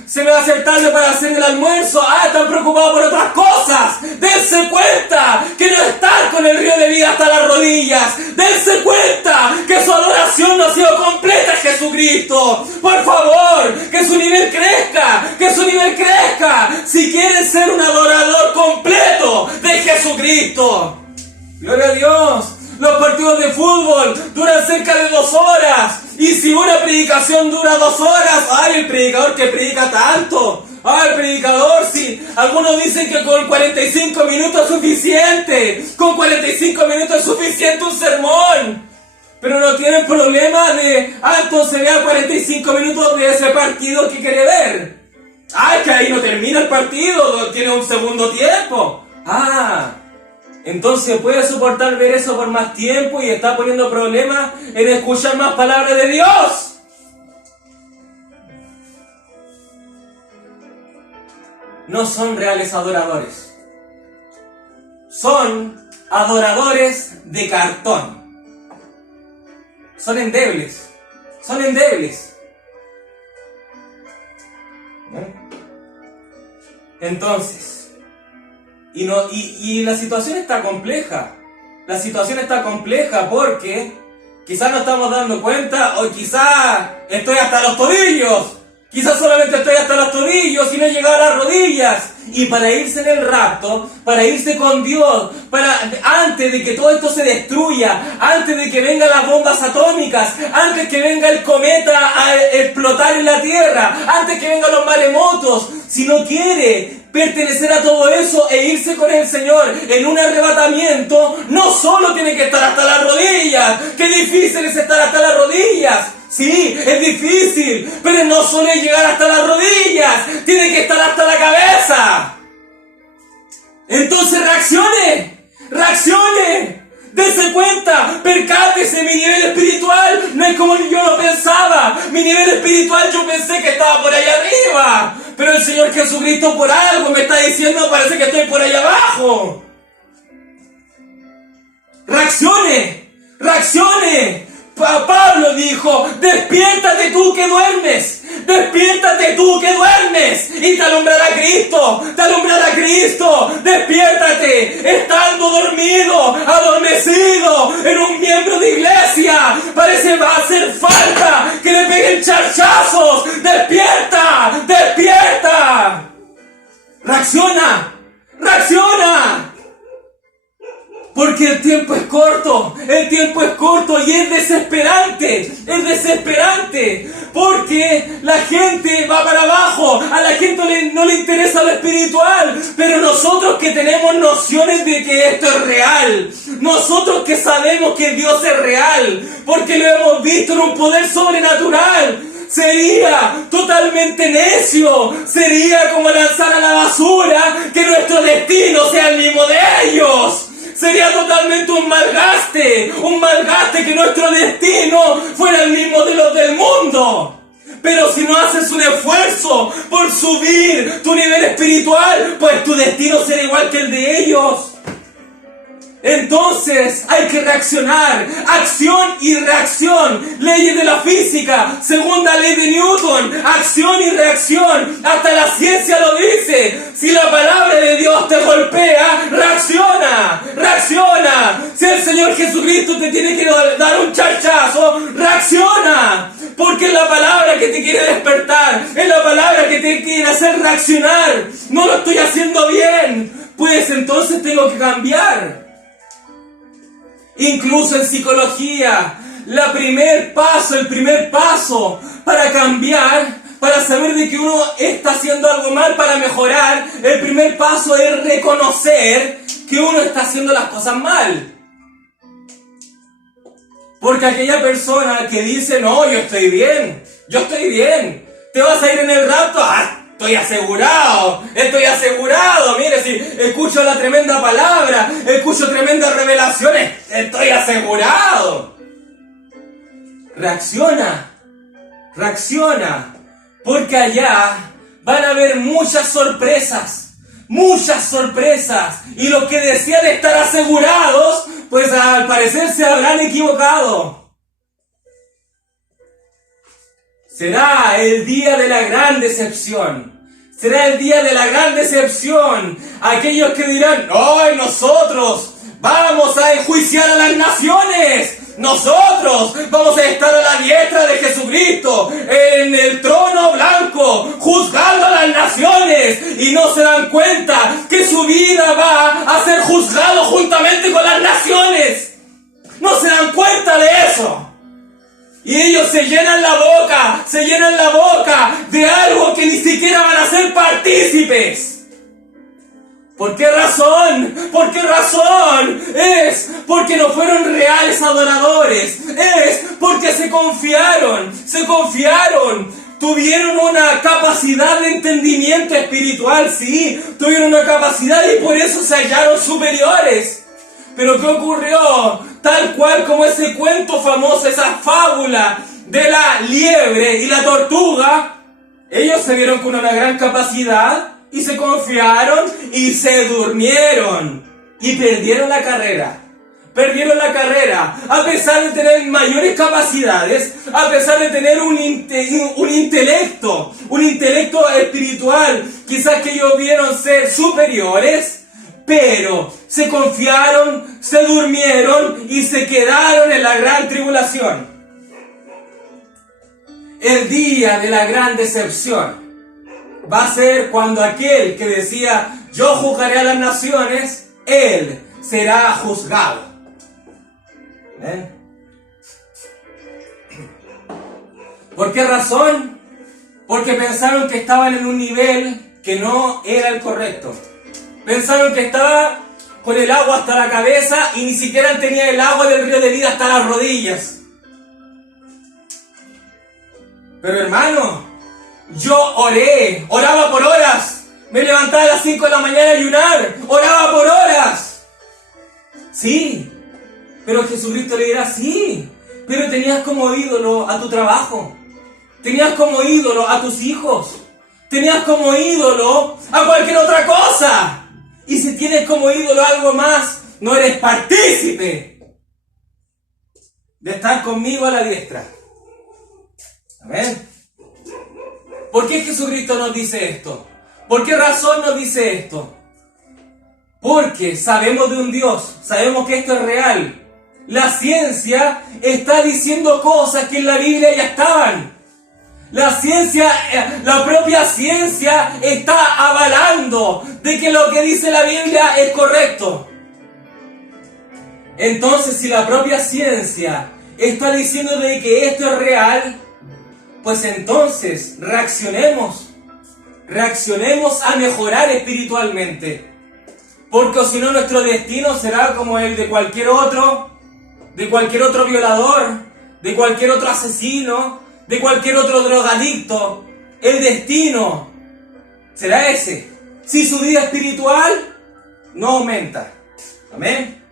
se me va a hacer tarde para hacer el almuerzo, están preocupados por otras cosas. Dense cuenta que no están con el río de vida hasta las rodillas. Dense cuenta que su adoración no ha sido completa a Jesucristo. Por favor, que su nivel crezca, si quieren ser un adorador completo de Jesucristo. Gloria a Dios. Los partidos de fútbol duran cerca de 2 horas. Y si una predicación dura 2 horas, el predicador que predica tanto. El predicador, sí. Algunos dicen que con 45 minutos es suficiente. Con 45 minutos es suficiente un sermón. Pero no tienen problema de, entonces vea 45 minutos de ese partido que quiere ver. Que ahí no termina el partido, tiene un segundo tiempo. Entonces puede soportar ver eso por más tiempo y está poniendo problemas en escuchar más palabras de Dios. No son reales adoradores. Son adoradores de cartón. Son endebles. Entonces, y la situación está compleja. Porque quizás no estamos dando cuenta, o quizás estoy hasta los tobillos. Quizás solamente estoy hasta los tobillos y no he llegado a las rodillas. Y para irse en el rapto, para irse con Dios, antes de que todo esto se destruya, antes de que vengan las bombas atómicas, antes que venga el cometa a explotar en la Tierra, antes que vengan los maremotos, si no quiere pertenecer a todo eso e irse con el Señor en un arrebatamiento, no solo tiene que estar hasta las rodillas. ¡Qué difícil es estar hasta las rodillas! Sí, es difícil, pero no solo es llegar hasta las rodillas, tiene que estar hasta la cabeza. Entonces reaccione, dése cuenta, percátese, mi nivel espiritual no es como yo lo pensaba. Mi nivel espiritual yo pensé que estaba por allá arriba, pero el Señor Jesucristo por algo me está diciendo, parece que estoy por allá abajo. Reaccione. Pablo dijo, despiértate tú que duermes, y te alumbrará Cristo, despiértate, estando dormido, adormecido, en un miembro de iglesia, parece va a hacer falta que le peguen charchazos, despierta, reacciona, porque el tiempo es corto y es es desesperante, porque la gente va para abajo, a la gente no le interesa lo espiritual, pero nosotros que tenemos nociones de que esto es real, nosotros que sabemos que Dios es real, porque lo hemos visto en un poder sobrenatural, sería totalmente necio, sería como lanzar a la basura que nuestro destino sea el mismo de ellos. Sería totalmente un malgaste que nuestro destino fuera el mismo de los del mundo. Pero si no haces un esfuerzo por subir tu nivel espiritual, pues tu destino será igual que el de ellos. Entonces hay que reaccionar, acción y reacción, leyes de la física, segunda ley de Newton, acción y reacción, hasta la ciencia lo dice, si la palabra de Dios te golpea, reacciona, si el Señor Jesucristo te tiene que dar un charchazo, reacciona, porque es la palabra que te quiere despertar, es la palabra que te quiere hacer reaccionar, no lo estoy haciendo bien, pues entonces tengo que cambiar. Incluso en psicología, el primer paso para cambiar, para saber de que uno está haciendo algo mal, para mejorar, el primer paso es reconocer que uno está haciendo las cosas mal. Porque aquella persona que dice, no, yo estoy bien, te vas a ir en el rapto, estoy asegurado, mire, si escucho la tremenda palabra, escucho tremendas revelaciones, estoy asegurado. Reacciona, porque allá van a haber muchas sorpresas, y los que decían estar asegurados, pues al parecer se habrán equivocado. Será el día de la gran decepción. Aquellos que dirán, ¡ay, nosotros vamos a enjuiciar a las naciones! Nosotros vamos a estar a la diestra de Jesucristo, en el trono blanco, juzgando a las naciones. Y no se dan cuenta que su vida va a ser juzgado juntamente con las naciones. No se dan cuenta de eso. Y ellos se llenan la boca de algo que ni siquiera van a ser partícipes. ¿Por qué razón? Es porque no fueron reales adoradores. Es porque se confiaron. Tuvieron una capacidad de entendimiento espiritual, sí. Tuvieron una capacidad y por eso se hallaron superiores. Pero ¿qué ocurrió? Tal cual como ese cuento famoso, esa fábula de la liebre y la tortuga, ellos se vieron con una gran capacidad y se confiaron y se durmieron y perdieron la carrera. A pesar de tener mayores capacidades, a pesar de tener un intelecto espiritual, quizás que ellos vieron ser superiores, pero se confiaron, se durmieron y se quedaron en la gran tribulación. El día de la gran decepción va a ser cuando aquel que decía, yo juzgaré a las naciones, él será juzgado. ¿Eh? ¿Por qué razón? Porque pensaron que estaban en un nivel que no era el correcto. Pensaron que estaba con el agua hasta la cabeza y ni siquiera tenía el agua del río de vida hasta las rodillas. Pero hermano, yo oraba por horas. Me levantaba a las 5 de la mañana a ayunar, oraba por horas. Sí, pero Jesucristo le dirá, sí, pero tenías como ídolo a tu trabajo. Tenías como ídolo a tus hijos. Tenías como ídolo a cualquier otra cosa. Y si tienes como ídolo algo más, no eres partícipe de estar conmigo a la diestra. Amén. ¿Por qué Jesucristo nos dice esto? ¿Por qué razón nos dice esto? Porque sabemos de un Dios, sabemos que esto es real. La ciencia está diciendo cosas que en la Biblia ya estaban. La propia ciencia está avalando de que lo que dice la Biblia es correcto. Entonces, si la propia ciencia está diciendo de que esto es real, pues entonces reaccionemos a mejorar espiritualmente. Porque si no, nuestro destino será como el de cualquier otro violador, de cualquier otro asesino, de cualquier otro drogadicto. El destino será ese, si su vida espiritual no aumenta. Amén.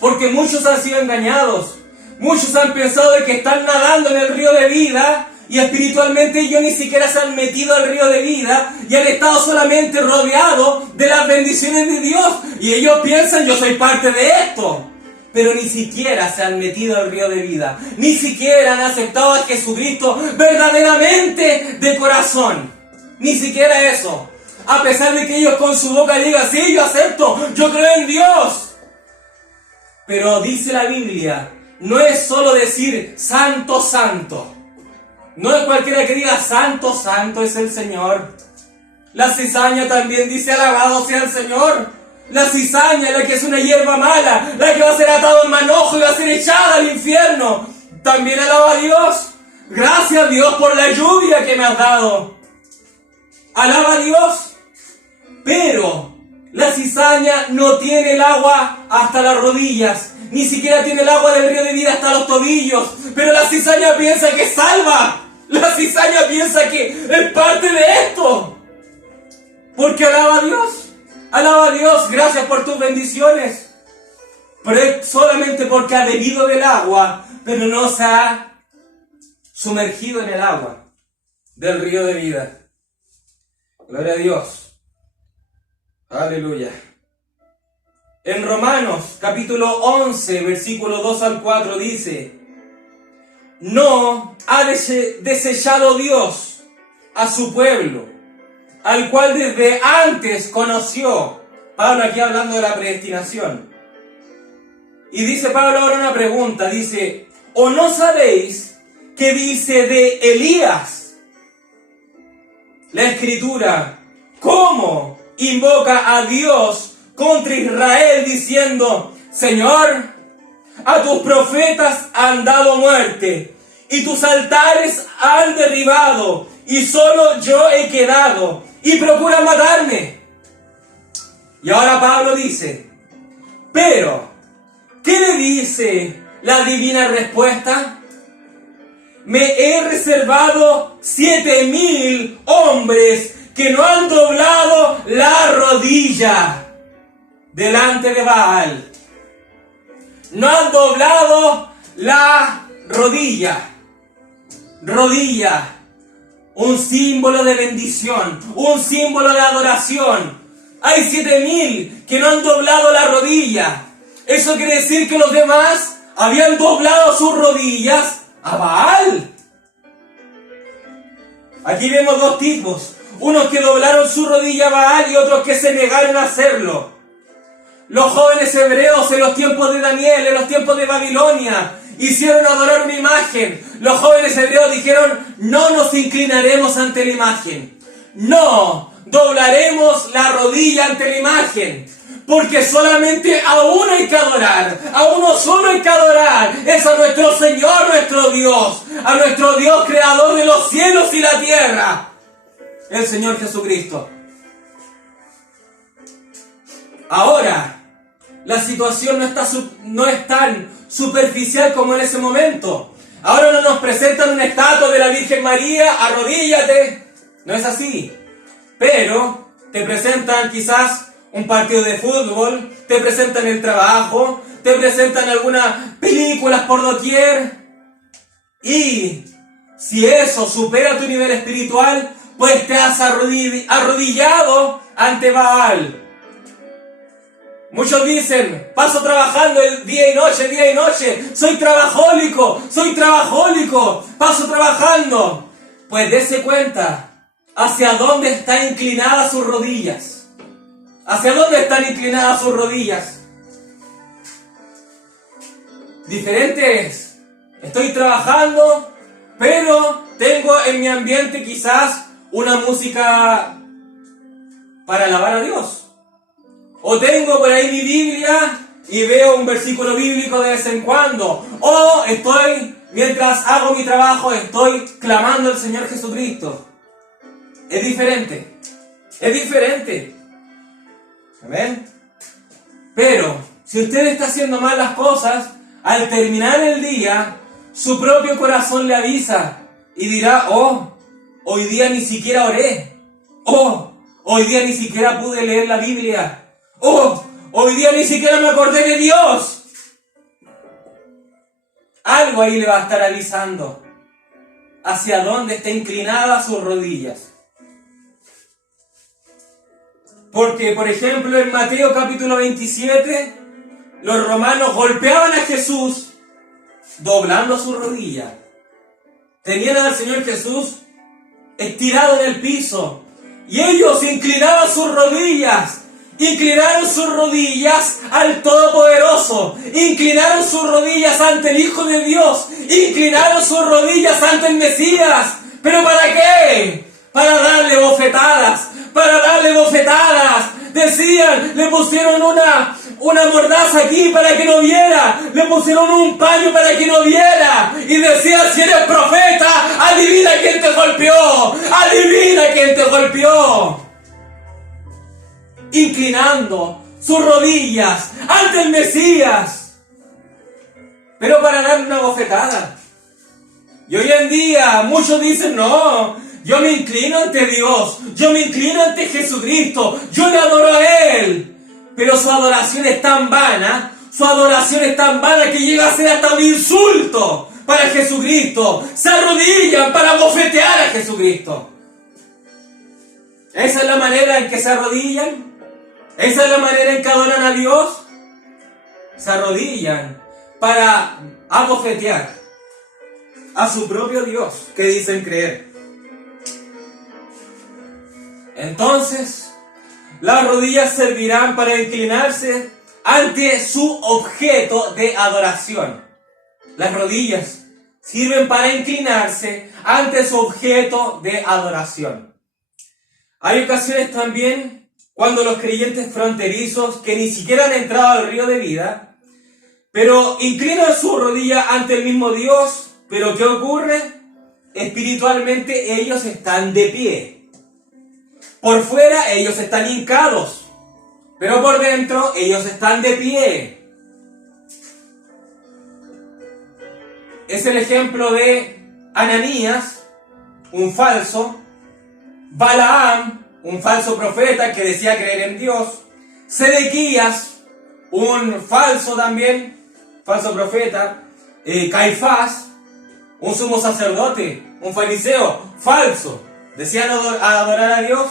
Porque muchos han sido engañados, muchos han pensado de que están nadando en el río de vida, y espiritualmente ellos ni siquiera se han metido al río de vida y han estado solamente rodeados de las bendiciones de Dios. Y ellos piensan, yo soy parte de esto. Pero ni siquiera se han metido al río de vida. Ni siquiera han aceptado a Jesucristo verdaderamente de corazón. Ni siquiera eso. A pesar de que ellos con su boca digan, sí, yo acepto, yo creo en Dios. Pero dice la Biblia, no es solo decir santo, santo. No es cualquiera que diga santo, santo es el Señor. La cizaña también dice alabado sea el Señor. La cizaña, la que es una hierba mala, la que va a ser atado en manojo y va a ser echada al infierno, también alaba a Dios. Gracias a Dios por la lluvia que me has dado. Alaba a Dios. Pero la cizaña no tiene el agua hasta las rodillas. Ni siquiera tiene el agua del río de vida hasta los tobillos. Pero la cizaña piensa que salva. La cizaña piensa que es parte de esto. Porque alaba a Dios. Alaba a Dios, gracias por tus bendiciones. Pero es solamente porque ha bebido del agua, pero no se ha sumergido en el agua del río de vida. Gloria a Dios. Aleluya. En Romanos capítulo 11, versículo 2 al 4 dice: no ha desechado Dios a su pueblo, al cual desde antes conoció. Pablo aquí hablando de la predestinación. Y dice Pablo ahora una pregunta, dice: ¿o no sabéis qué dice de Elías la Escritura? ¿Cómo invoca a Dios contra Israel diciendo: Señor, a tus profetas han dado muerte, y tus altares han derribado, y solo yo he quedado, y procuran matarme? Y ahora Pablo dice: pero, ¿qué le dice la divina respuesta? Me he reservado 7,000 hombres que no han doblado la rodilla delante de Baal. No han doblado la rodilla. Rodilla, un símbolo de bendición, un símbolo de adoración. Hay 7,000 que no han doblado la rodilla. Eso quiere decir que los demás habían doblado sus rodillas a Baal. Aquí vemos dos tipos. Unos que doblaron su rodilla a Baal y otros que se negaron a hacerlo. Los jóvenes hebreos en los tiempos de Daniel, en los tiempos de Babilonia, hicieron adorar una imagen. Los jóvenes hebreos dijeron: no nos inclinaremos ante la imagen. No doblaremos la rodilla ante la imagen. Porque solamente a uno hay que adorar. A uno solo hay que adorar. Es a nuestro Señor, nuestro Dios. A nuestro Dios creador de los cielos y la tierra. El Señor Jesucristo. Ahora, la situación no es tan superficial como en ese momento. Ahora no nos presentan una estatua de la Virgen María, arrodíllate. No es así. Pero te presentan quizás un partido de fútbol, te presentan el trabajo, te presentan algunas películas por doquier. Y si eso supera tu nivel espiritual, pues te has arrodillado ante Baal. Muchos dicen: paso trabajando día y noche, soy trabajólico, paso trabajando. Pues dése cuenta hacia dónde están inclinadas sus rodillas. ¿Hacia dónde están inclinadas sus rodillas? Diferente es: estoy trabajando, pero tengo en mi ambiente quizás una música para alabar a Dios. O tengo por ahí mi Biblia y veo un versículo bíblico de vez en cuando. O mientras hago mi trabajo, estoy clamando al Señor Jesucristo. Es diferente. Es diferente. ¿Amén? Pero, si usted está haciendo mal las cosas, al terminar el día, su propio corazón le avisa y dirá, oh, hoy día ni siquiera oré. Oh, hoy día ni siquiera pude leer la Biblia. Oh, hoy día ni siquiera me acordé de Dios. Algo ahí le va a estar avisando hacia dónde está inclinada sus rodillas. Porque, por ejemplo, en Mateo capítulo 27, los romanos golpeaban a Jesús doblando su rodilla. Tenían al Señor Jesús estirado en el piso y ellos inclinaban sus rodillas. Inclinaron sus rodillas al Todopoderoso. Inclinaron sus rodillas ante el Hijo de Dios. Inclinaron sus rodillas ante el Mesías. ¿Pero para qué? Para darle bofetadas. Para darle bofetadas. Decían, le pusieron una mordaza aquí para que no viera. Le pusieron un paño para que no viera. Y decían, si eres profeta, adivina quién te golpeó. Adivina quién te golpeó. Inclinando sus rodillas ante el Mesías, pero para darle una bofetada. Y hoy en día muchos dicen, no, yo me inclino ante Dios, yo me inclino ante Jesucristo, yo le adoro a Él. Pero su adoración es tan vana, que llega a ser hasta un insulto para Jesucristo. Se arrodillan para bofetear a Jesucristo. ¿Esa es la manera en que se arrodillan? ¿Esa es la manera en que adoran a Dios? Se arrodillan para abofetear a su propio Dios que dicen creer. Entonces, las rodillas servirán para inclinarse ante su objeto de adoración. Las rodillas sirven para inclinarse ante su objeto de adoración. Hay ocasiones también cuando los creyentes fronterizos que ni siquiera han entrado al río de vida, pero inclinan su rodilla ante el mismo Dios, pero ¿qué ocurre? Espiritualmente ellos están de pie. Por fuera ellos están hincados, pero por dentro ellos están de pie. Es el ejemplo de Ananías, un falso, Balaam, un falso profeta que decía creer en Dios, Sedequías, un falso también, falso profeta, Caifás, un sumo sacerdote, un fariseo, falso, decían adorar a Dios,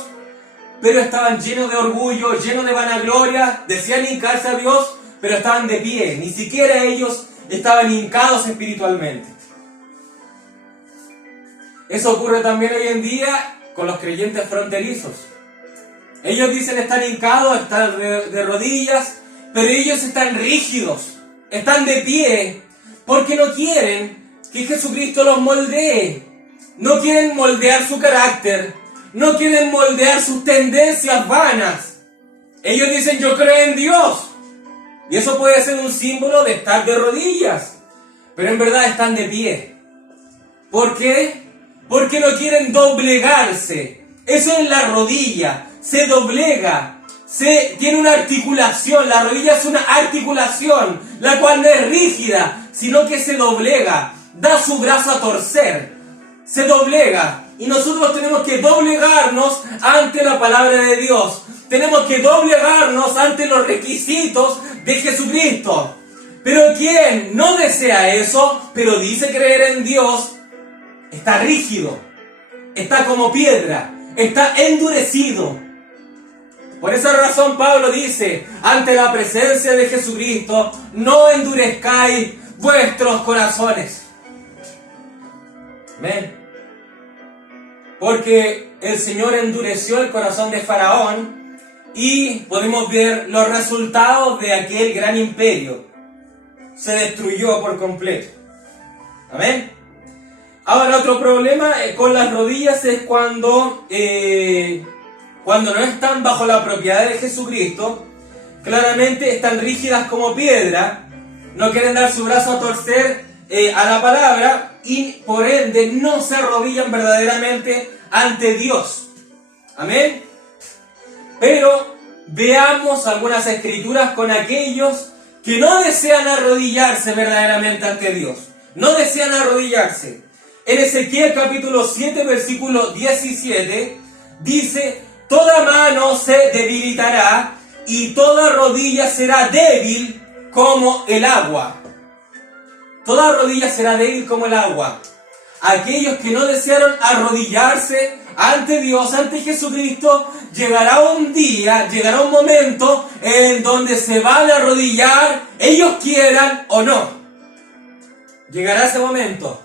pero estaban llenos de orgullo, llenos de vanagloria, decían hincarse a Dios, pero estaban de pie, ni siquiera ellos estaban hincados espiritualmente. Eso ocurre también hoy en día con los creyentes fronterizos. Ellos dicen estar hincados, estar de rodillas, pero ellos están rígidos, están de pie, porque no quieren que Jesucristo los moldee. No quieren moldear su carácter, no quieren moldear sus tendencias vanas. Ellos dicen, yo creo en Dios. Y eso puede ser un símbolo de estar de rodillas, pero en verdad están de pie. ¿Por qué? Porque no quieren doblegarse. Eso es la rodilla. Se doblega. Tiene una articulación. La rodilla es una articulación, la cual no es rígida, sino que se doblega. Da su brazo a torcer. Se doblega. Y nosotros tenemos que doblegarnos ante la palabra de Dios. Tenemos que doblegarnos ante los requisitos de Jesucristo. Pero quien no desea eso, pero dice creer en Dios, está rígido, está como piedra, está endurecido. Por esa razón Pablo dice, ante la presencia de Jesucristo, no endurezcáis vuestros corazones. Amén. Porque el Señor endureció el corazón de Faraón y podemos ver los resultados de aquel gran imperio. Se destruyó por completo. Amén. Ahora, otro problema con las rodillas es cuando no están bajo la propiedad de Jesucristo, claramente están rígidas como piedra, no quieren dar su brazo a torcer a la palabra y por ende no se arrodillan verdaderamente ante Dios. Amén. Pero veamos algunas escrituras con aquellos que no desean arrodillarse verdaderamente ante Dios. No desean arrodillarse. En Ezequiel capítulo 7, versículo 17, dice: toda mano se debilitará y toda rodilla será débil como el agua. Toda rodilla será débil como el agua. Aquellos que no desearon arrodillarse ante Dios, ante Jesucristo, llegará un día, llegará un momento en donde se van a arrodillar, ellos quieran o no. Llegará ese momento.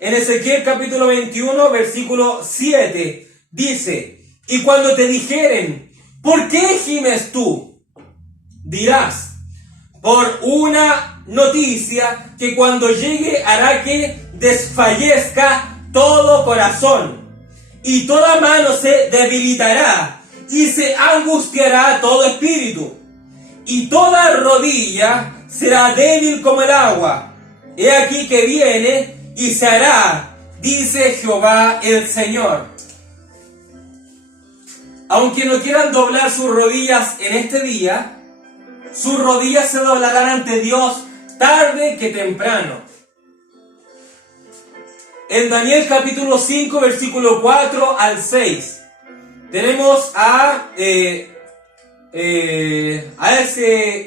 En Ezequiel capítulo 21, versículo 7, dice: y cuando te dijeren, ¿por qué gimes tú? Dirás, por una noticia que cuando llegue hará que desfallezca todo corazón, y toda mano se debilitará, y se angustiará todo espíritu, y toda rodilla será débil como el agua. He aquí que viene y se hará, dice Jehová el Señor. Aunque no quieran doblar sus rodillas en este día, sus rodillas se doblarán ante Dios tarde que temprano. En Daniel capítulo 5, versículo 4 al 6, tenemos a ese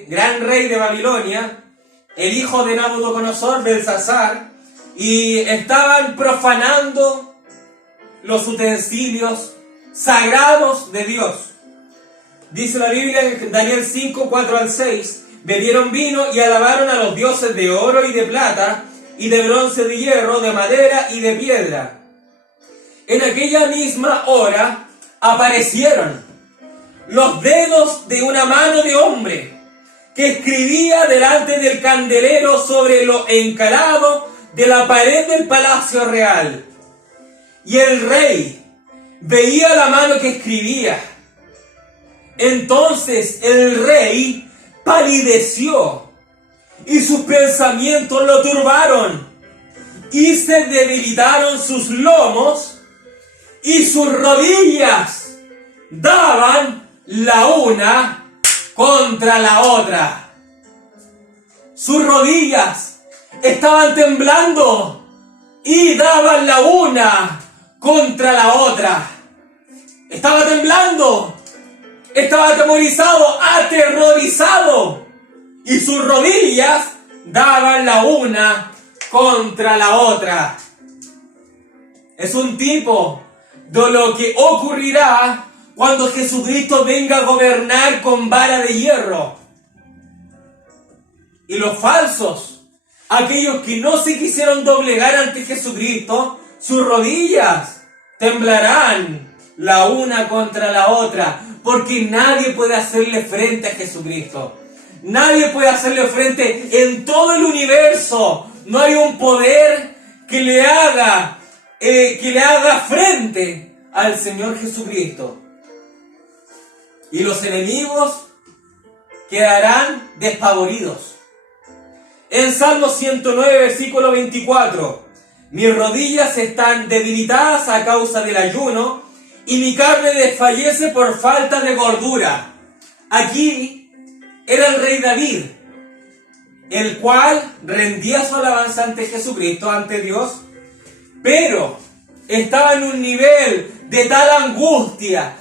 gran rey de Babilonia, el hijo de Nabucodonosor, Belsasar, y estaban profanando los utensilios sagrados de Dios. Dice la Biblia en Daniel 5, 4 al 6, bebieron vino y alabaron a los dioses de oro y de plata, y de bronce, de hierro, de madera y de piedra. En aquella misma hora aparecieron los dedos de una mano de hombre que escribía delante del candelero sobre lo encalado de la pared del palacio real. Y el rey veía la mano que escribía. Entonces el rey palideció y sus pensamientos lo turbaron, y se debilitaron sus lomos, y sus rodillas daban la una contra la otra. Sus rodillas estaban temblando y daban la una contra la otra. Estaba temblando, estaba atemorizado, aterrorizado, y sus rodillas daban la una contra la otra. Es un tipo de lo que ocurrirá cuando Jesucristo venga a gobernar con vara de hierro. Y los falsos, aquellos que no se quisieron doblegar ante Jesucristo, sus rodillas temblarán la una contra la otra, porque nadie puede hacerle frente a Jesucristo. Nadie puede hacerle frente en todo el universo. No hay un poder que le haga frente al Señor Jesucristo. Y los enemigos quedarán despavoridos. En Salmo 109, versículo 24, mis rodillas están debilitadas a causa del ayuno, y mi carne desfallece por falta de gordura. Aquí era el rey David, el cual rendía su alabanza ante Jesucristo, ante Dios, pero estaba en un nivel de tal angustia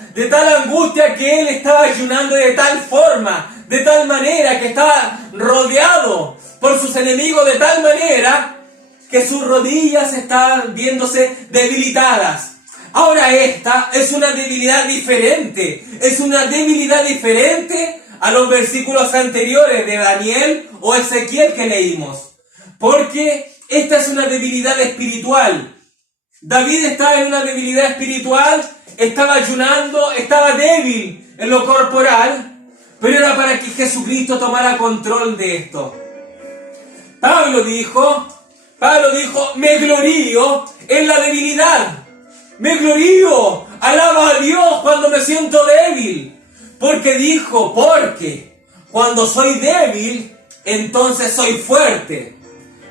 que él estaba ayunando de tal forma, de tal manera, que estaba rodeado por sus enemigos de tal manera que sus rodillas estaban viéndose debilitadas. Ahora esta es una debilidad diferente, a los versículos anteriores de Daniel o Ezequiel que leímos, porque esta es una debilidad espiritual. David estaba en una debilidad espiritual, estaba ayunando, estaba débil en lo corporal, pero era para que Jesucristo tomara control de esto. Pablo dijo, me glorío en la debilidad, me glorío, alabo a Dios cuando me siento débil, Porque dijo, porque cuando soy débil, entonces soy fuerte.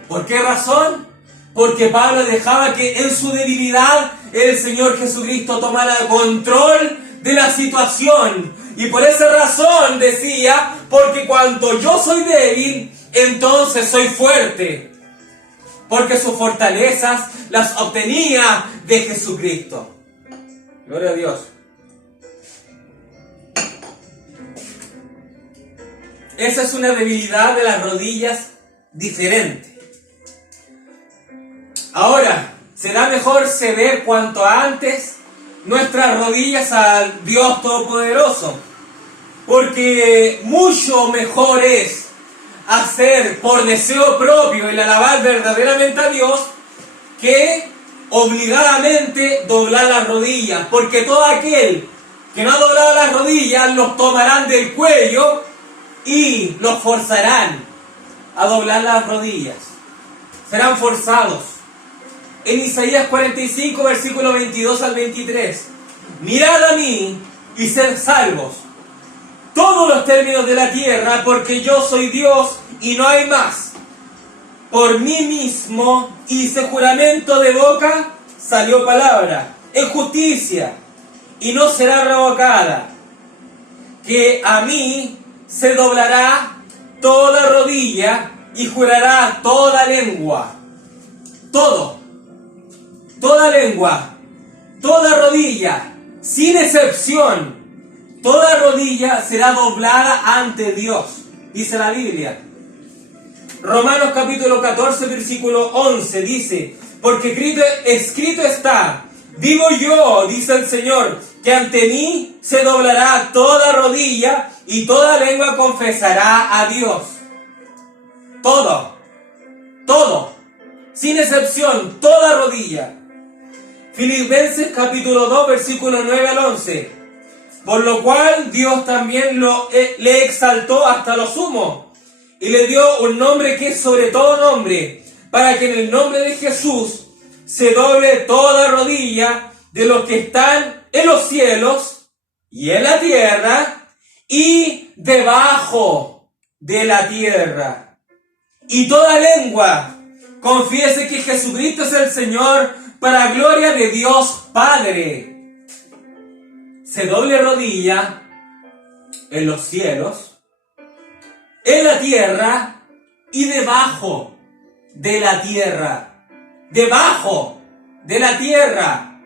¿Por qué razón? Porque Pablo dejaba que en su debilidad el Señor Jesucristo tomara control de la situación. Y por esa razón decía, porque cuando yo soy débil, entonces soy fuerte. Porque sus fortalezas las obtenía de Jesucristo. Gloria a Dios. Esa es una debilidad de las rodillas diferente. Ahora, será mejor ceder cuanto antes nuestras rodillas al Dios Todopoderoso, porque mucho mejor es hacer por deseo propio el alabar verdaderamente a Dios que obligadamente doblar las rodillas, porque todo aquel que no ha doblado las rodillas los tomarán del cuello y los forzarán a doblar las rodillas. Serán forzados. En Isaías 45, versículo 22 al 23. Mirad a mí y sed salvos, todos los términos de la tierra, porque yo soy Dios y no hay más. Por mí mismo hice juramento de boca, salió palabra, en justicia, y no será revocada. Que a mí se doblará toda rodilla y jurará toda lengua. Toda lengua, toda rodilla, sin excepción, toda rodilla será doblada ante Dios, dice la Biblia. Romanos capítulo 14, versículo 11 dice, porque escrito está, digo yo, dice el Señor, que ante mí se doblará toda rodilla y toda lengua confesará a Dios. Todo, sin excepción, toda rodilla. Filipenses capítulo 2, versículo 9 al 11. Por lo cual Dios también le exaltó hasta lo sumo y le dio un nombre que es sobre todo nombre, para que en el nombre de Jesús se doble toda rodilla de los que están en los cielos y en la tierra y debajo de la tierra. Y toda lengua confiese que Jesucristo es el Señor, para gloria de Dios Padre. Se doble rodilla en los cielos, en la tierra y debajo de la tierra. Debajo de la tierra.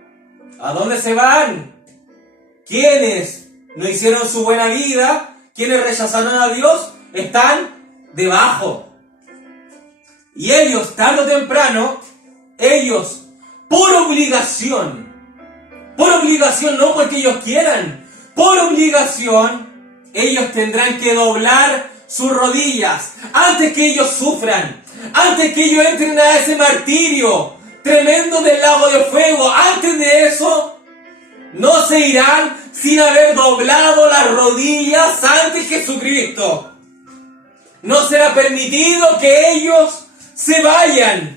¿A dónde se van? Quienes no hicieron su buena vida, quienes rechazaron a Dios, están debajo. Y ellos, tarde o temprano, ellos, por obligación, no porque ellos quieran, por obligación, ellos tendrán que doblar sus rodillas antes que ellos sufran, antes que ellos entren a ese martirio tremendo del lago de fuego. Antes de eso, no se irán sin haber doblado las rodillas ante Jesucristo. No será permitido que ellos se vayan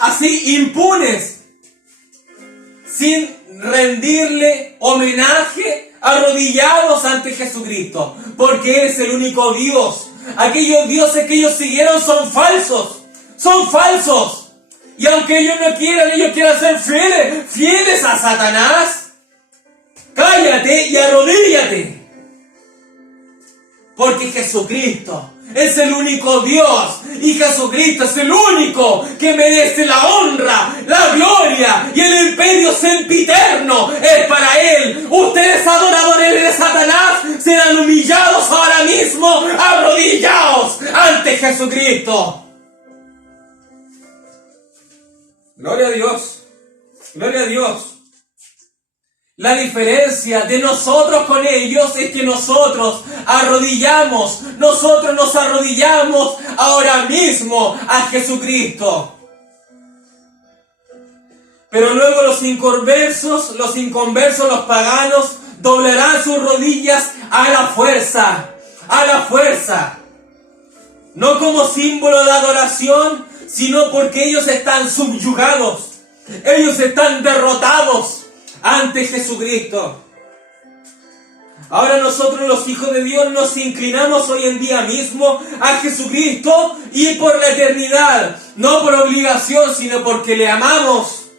así impunes, sin rendirle homenaje, arrodillados ante Jesucristo, porque Él es el único Dios. Aquellos dioses que ellos siguieron son falsos, y aunque ellos no quieran, ellos quieran ser fieles a Satanás. Cállate y arrodíllate, porque Jesucristo es el único Dios, y Jesucristo es el único que merece la honra, la gloria y el imperio sempiterno. Es para Él. Ustedes, adoradores de Satanás, serán humillados ahora mismo, arrodillados ante Jesucristo. Gloria a Dios, gloria a Dios. La diferencia de nosotros con ellos es que nosotros nos arrodillamos ahora mismo a Jesucristo. Pero luego los inconversos, los paganos, doblarán sus rodillas a la fuerza. No como símbolo de adoración, sino porque ellos están subyugados. Ellos están derrotados ante Jesucristo. Ahora nosotros los hijos de Dios nos inclinamos hoy en día mismo a Jesucristo y por la eternidad, no por obligación, sino porque le amamos,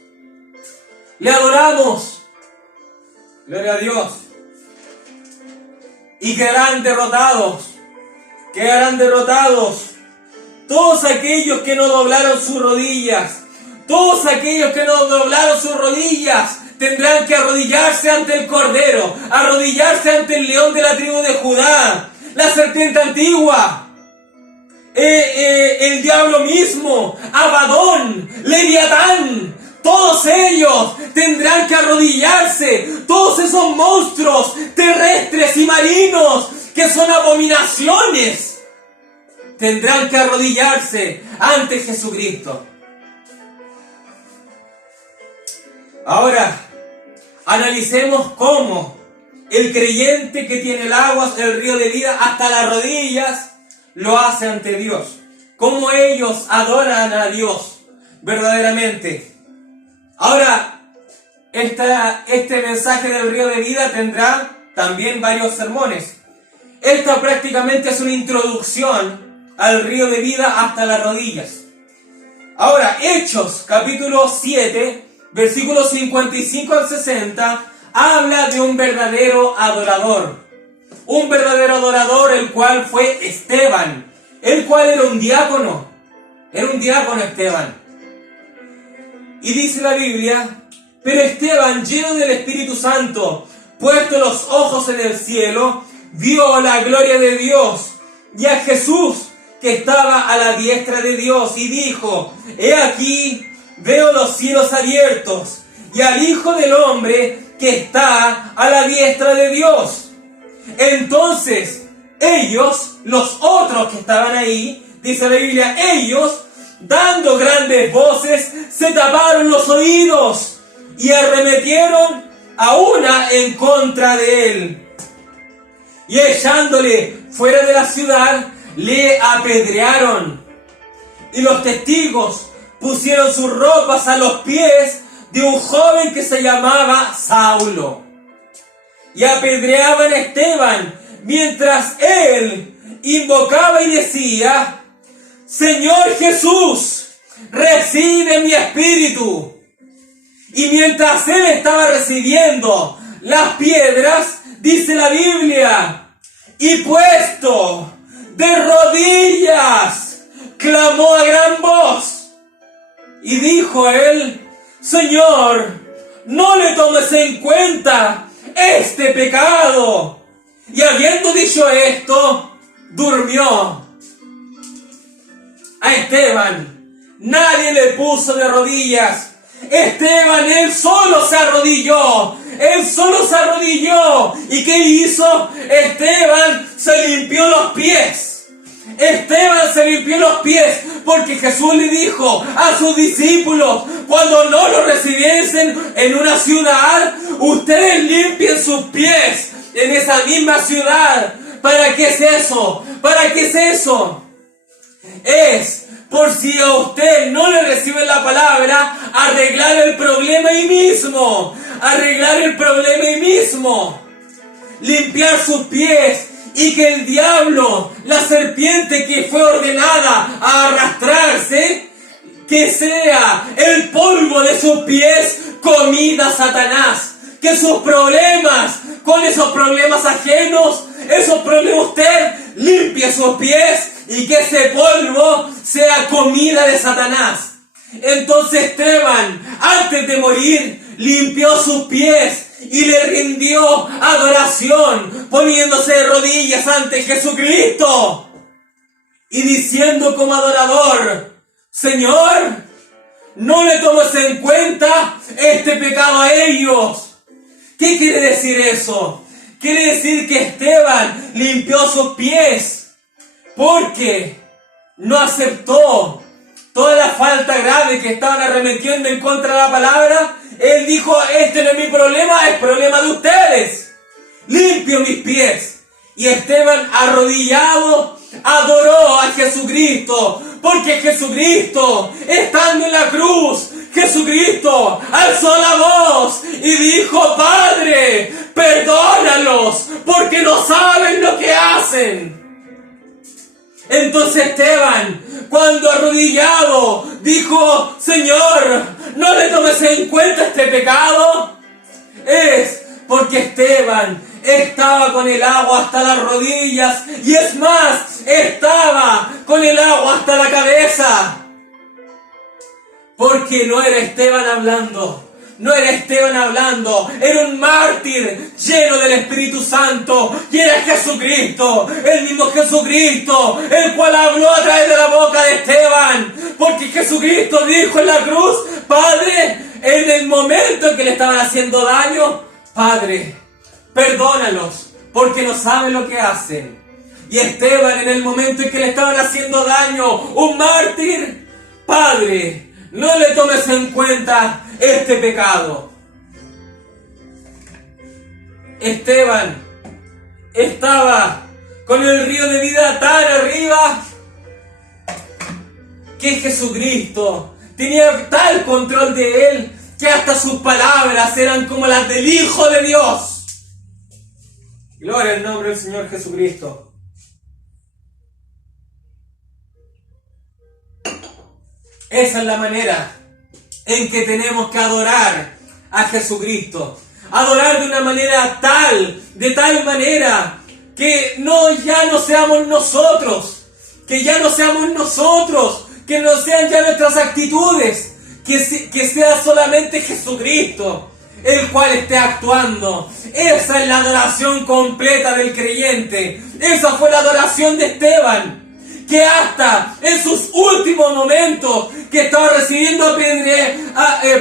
le adoramos. Gloria a Dios. Y quedarán derrotados todos aquellos que no doblaron sus rodillas. Todos aquellos que no doblaron sus rodillas tendrán que arrodillarse ante el Cordero, arrodillarse ante el león de la tribu de Judá, la serpiente antigua, el diablo mismo, Abadón, Leviatán. Todos ellos tendrán que arrodillarse, todos esos monstruos terrestres y marinos que son abominaciones, tendrán que arrodillarse ante Jesucristo. Ahora, analicemos cómo el creyente que tiene el agua, el río de vida hasta las rodillas, lo hace ante Dios. Cómo ellos adoran a Dios verdaderamente. Ahora, este mensaje del río de vida tendrá también varios sermones. Esta prácticamente es una introducción al río de vida hasta las rodillas. Ahora, Hechos, capítulo 7, versículos 55 al 60, habla de un verdadero adorador. Un verdadero adorador, el cual fue Esteban, el cual era un diácono. Era un diácono Esteban. Y dice la Biblia: pero Esteban, lleno del Espíritu Santo, puesto los ojos en el cielo, vio la gloria de Dios y a Jesús que estaba a la diestra de Dios, y dijo: he aquí, veo los cielos abiertos y al Hijo del Hombre que está a la diestra de Dios. Entonces ellos, los otros que estaban ahí, dice la Biblia, ellos, dando grandes voces, se taparon los oídos y arremetieron a una en contra de él. Y echándole fuera de la ciudad, le apedrearon. Y los testigos pusieron sus ropas a los pies de un joven que se llamaba Saulo. Y apedreaban a Esteban, mientras él invocaba y decía: Señor Jesús, recibe mi espíritu. Y mientras él estaba recibiendo las piedras, dice la Biblia, y puesto de rodillas, clamó a gran voz. Y dijo él: Señor, no le tomes en cuenta este pecado. Y habiendo dicho esto, durmió. A Esteban nadie le puso de rodillas. Esteban, él solo se arrodilló. Él solo se arrodilló. ¿Y qué hizo? Esteban se limpió los pies. Esteban se limpió los pies porque Jesús le dijo a sus discípulos: cuando no lo recibiesen en una ciudad, ustedes limpien sus pies en esa misma ciudad. ¿Para qué es eso? ¿Para qué es eso? Es por si a usted no le reciben la palabra, arreglar el problema ahí mismo. Arreglar el problema ahí mismo. Limpiar sus pies. Y que el diablo, la serpiente que fue ordenada a arrastrarse, que sea el polvo de sus pies comida a Satanás. Que sus problemas, con esos problemas ajenos, esos problemas, usted limpie sus pies y que ese polvo sea comida de Satanás. Entonces Esteban, antes de morir, limpió sus pies y le rindió adoración, poniéndose de rodillas ante Jesucristo y diciendo como adorador: Señor, no le tomes en cuenta este pecado a ellos. ¿Qué quiere decir eso? Quiere decir que Esteban limpió sus pies porque no aceptó toda la falta grave que estaban arremetiendo en contra de la palabra. Él dijo: este no es mi problema, es problema de ustedes. Limpio mis pies. Y Esteban, arrodillado, adoró a Jesucristo, porque Jesucristo, estando en la cruz, Jesucristo alzó la voz y dijo: Padre, perdónalos, porque no saben lo que hacen. Entonces Esteban, cuando arrodillado, dijo: Señor, no le tomes en cuenta este pecado. Es porque Esteban estaba con el agua hasta las rodillas, y es más, estaba con el agua hasta la cabeza. Porque no era Esteban hablando. No era Esteban hablando, era un mártir lleno del Espíritu Santo, y era Jesucristo, el mismo Jesucristo, el cual habló a través de la boca de Esteban, porque Jesucristo dijo en la cruz: Padre, en el momento en que le estaban haciendo daño, Padre, perdónalos, porque no saben lo que hacen. Y Esteban, en el momento en que le estaban haciendo daño, un mártir: Padre, no le tomes en cuenta este pecado. Esteban estaba con el río de vida tan arriba que Jesucristo tenía tal control de él que hasta sus palabras eran como las del Hijo de Dios. Gloria al nombre del Señor Jesucristo. Esa es la manera en que tenemos que adorar a Jesucristo. Adorar de una manera tal, de tal manera, que ya no seamos nosotros, que no sean ya nuestras actitudes, que sea solamente Jesucristo el cual esté actuando. Esa es la adoración completa del creyente. Esa fue la adoración de Esteban, que hasta en sus últimos momentos, que estaba recibiendo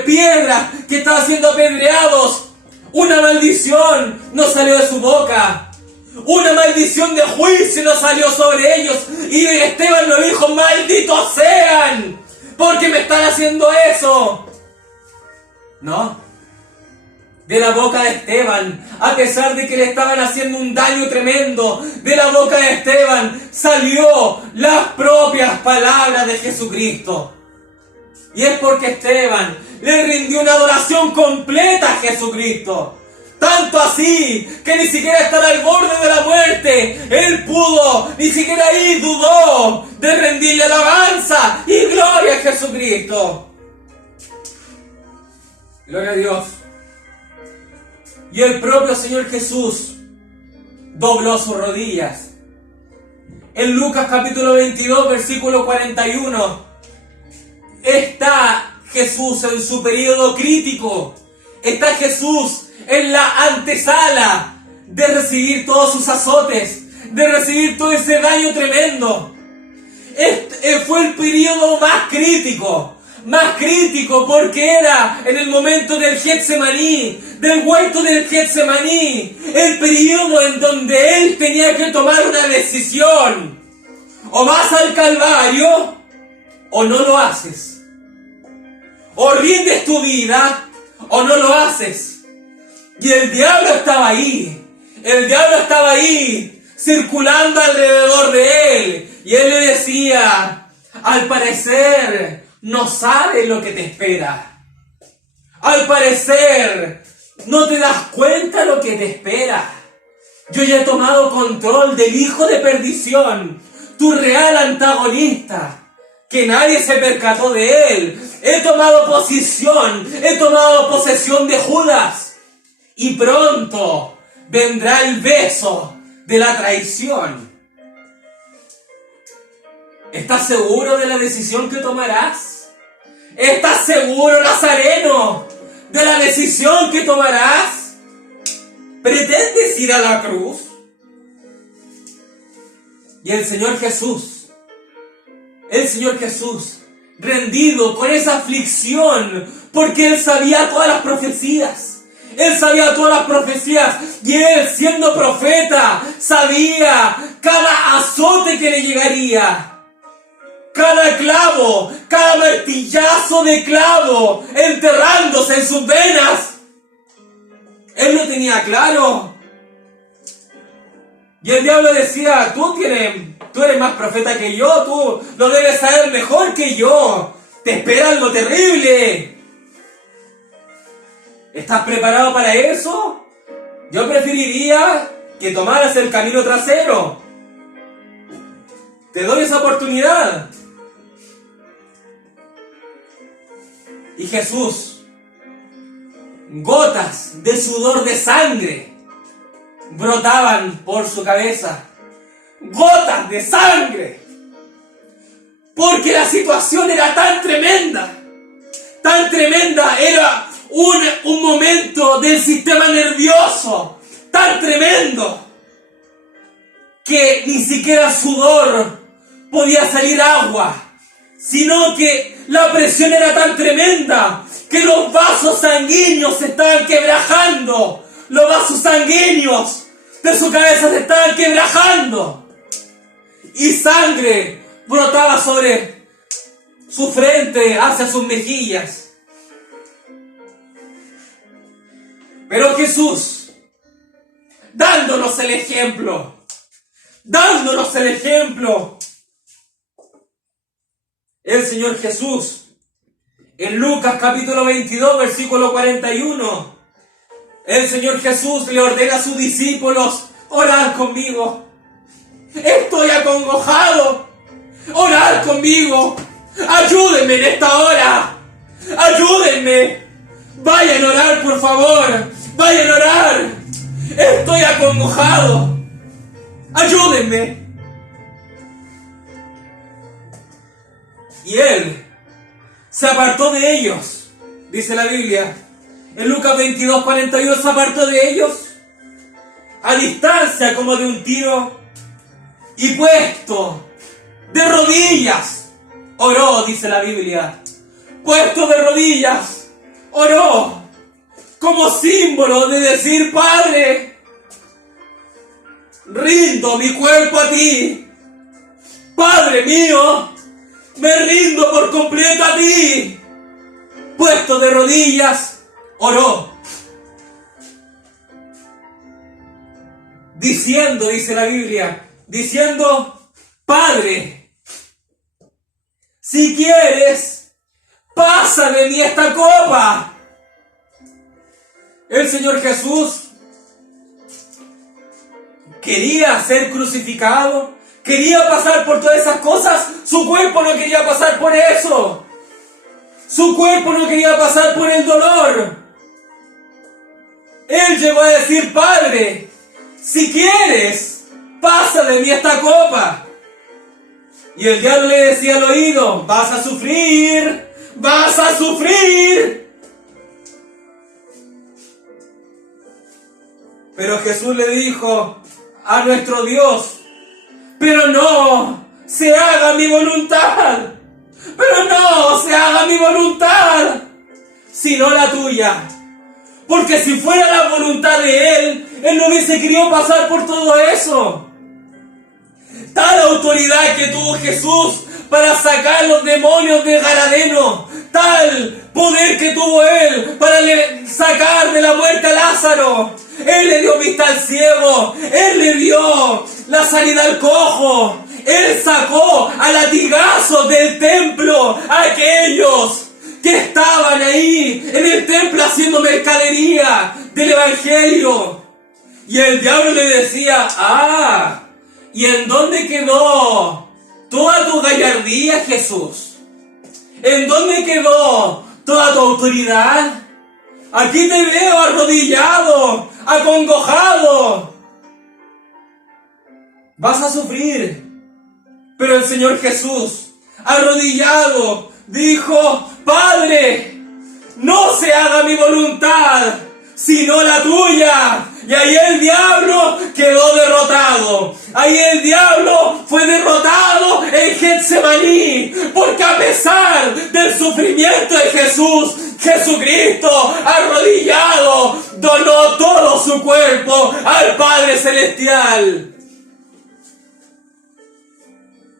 piedras, que estaba siendo apedreados, una maldición no salió de su boca, una maldición de juicio no salió sobre ellos, y Esteban no dijo: malditos sean, porque me están haciendo eso. No. De la boca de Esteban, a pesar de que le estaban haciendo un daño tremendo, de la boca de Esteban salió las propias palabras de Jesucristo. Y es porque Esteban le rindió una adoración completa a Jesucristo. Tanto así, que ni siquiera estar al borde de la muerte, él pudo, ni siquiera ahí dudó de rendirle alabanza y gloria a Jesucristo. Gloria a Dios. Y el propio Señor Jesús dobló sus rodillas. En Lucas capítulo 22, versículo 41, está Jesús en su periodo crítico. Está Jesús en la antesala de recibir todos sus azotes, de recibir todo ese daño tremendo. Fue el periodo más crítico porque era en el momento del Getsemaní, del huerto del Getsemaní, el periodo en donde él tenía que tomar una decisión: o vas al Calvario o no lo haces, o rindes tu vida o no lo haces. Y el diablo estaba ahí, circulando alrededor de él, y él le decía: al parecer no sabes lo que te espera. Al parecer no te das cuenta lo que te espera. Yo ya he tomado control del hijo de perdición, tu real antagonista, que nadie se percató de él. He tomado posesión de Judas, y pronto vendrá el beso de la traición. ¿Estás seguro de la decisión que tomarás? ¿Estás seguro, Nazareno, de la decisión que tomarás? ¿Pretendes ir a la cruz? Y el Señor Jesús, rendido con esa aflicción, porque Él sabía todas las profecías. Y Él, siendo profeta, sabía cada azote que le llegaría. Cada clavo, cada martillazo de clavo enterrándose en sus venas. Él lo tenía claro. Y el diablo decía: tú eres más profeta que yo, tú lo debes saber mejor que yo. Te espera algo terrible. ¿Estás preparado para eso? Yo preferiría que tomaras el camino trasero. Te doy esa oportunidad. Y Jesús, gotas de sudor de sangre brotaban por su cabeza. Gotas de sangre. Porque la situación era tan tremenda. Tan tremenda. Era un momento del sistema nervioso tan tremendo que ni siquiera sudor podía salir agua, sino que la presión era tan tremenda que los vasos sanguíneos se estaban quebrajando. Los vasos sanguíneos de su cabeza se estaban quebrajando y sangre brotaba sobre su frente hacia sus mejillas. Pero Jesús, dándonos el ejemplo, el Señor Jesús, en Lucas capítulo 22, versículo 41, el Señor Jesús le ordena a sus discípulos: orad conmigo, estoy acongojado, orad conmigo, ayúdenme en esta hora, ayúdenme, vayan a orar por favor, vayan a orar, estoy acongojado, ayúdenme. Y él se apartó de ellos, dice la Biblia. En Lucas 22, 41 se apartó de ellos a distancia como de un tiro y puesto de rodillas oró, dice la Biblia. Puesto de rodillas oró como símbolo de decir: Padre, rindo mi cuerpo a ti. Padre mío, me rindo por completo a ti. Puesto de rodillas oró, diciendo, dice la Biblia, diciendo: Padre, si quieres, pasa de mí esta copa. El Señor Jesús quería ser crucificado, quería pasar por todas esas cosas. Su cuerpo no quería pasar por eso. Su cuerpo no quería pasar por el dolor. Él llegó a decir: Padre, si quieres, pasa de mí esta copa. Y el diablo le decía al oído: vas a sufrir, vas a sufrir. Pero Jesús le dijo a nuestro Dios: pero no se haga mi voluntad, pero no se haga mi voluntad, sino la tuya. Porque si fuera la voluntad de Él no hubiese querido pasar por todo eso. Tal autoridad que tuvo Jesús para sacar los demonios de Gadareno, tal poder que tuvo Él para sacar de la muerte a Lázaro. Él le dio vista al ciego, Él le dio la sanidad al cojo, Él sacó a latigazos del templo a aquellos que estaban ahí en el templo haciendo mercadería del evangelio. Y el diablo le decía: ¿y en dónde quedó toda tu gallardía, Jesús? ¿En dónde quedó toda tu autoridad? Aquí te veo arrodillado, acongojado. Vas a sufrir. Pero el Señor Jesús, arrodillado, dijo: Padre, no se haga mi voluntad, sino la tuya. Y ahí el diablo quedó derrotado. Ahí el diablo fue derrotado en Getsemaní. Porque a pesar del sufrimiento de Jesús, Jesucristo, arrodillado, donó todo su cuerpo al Padre Celestial.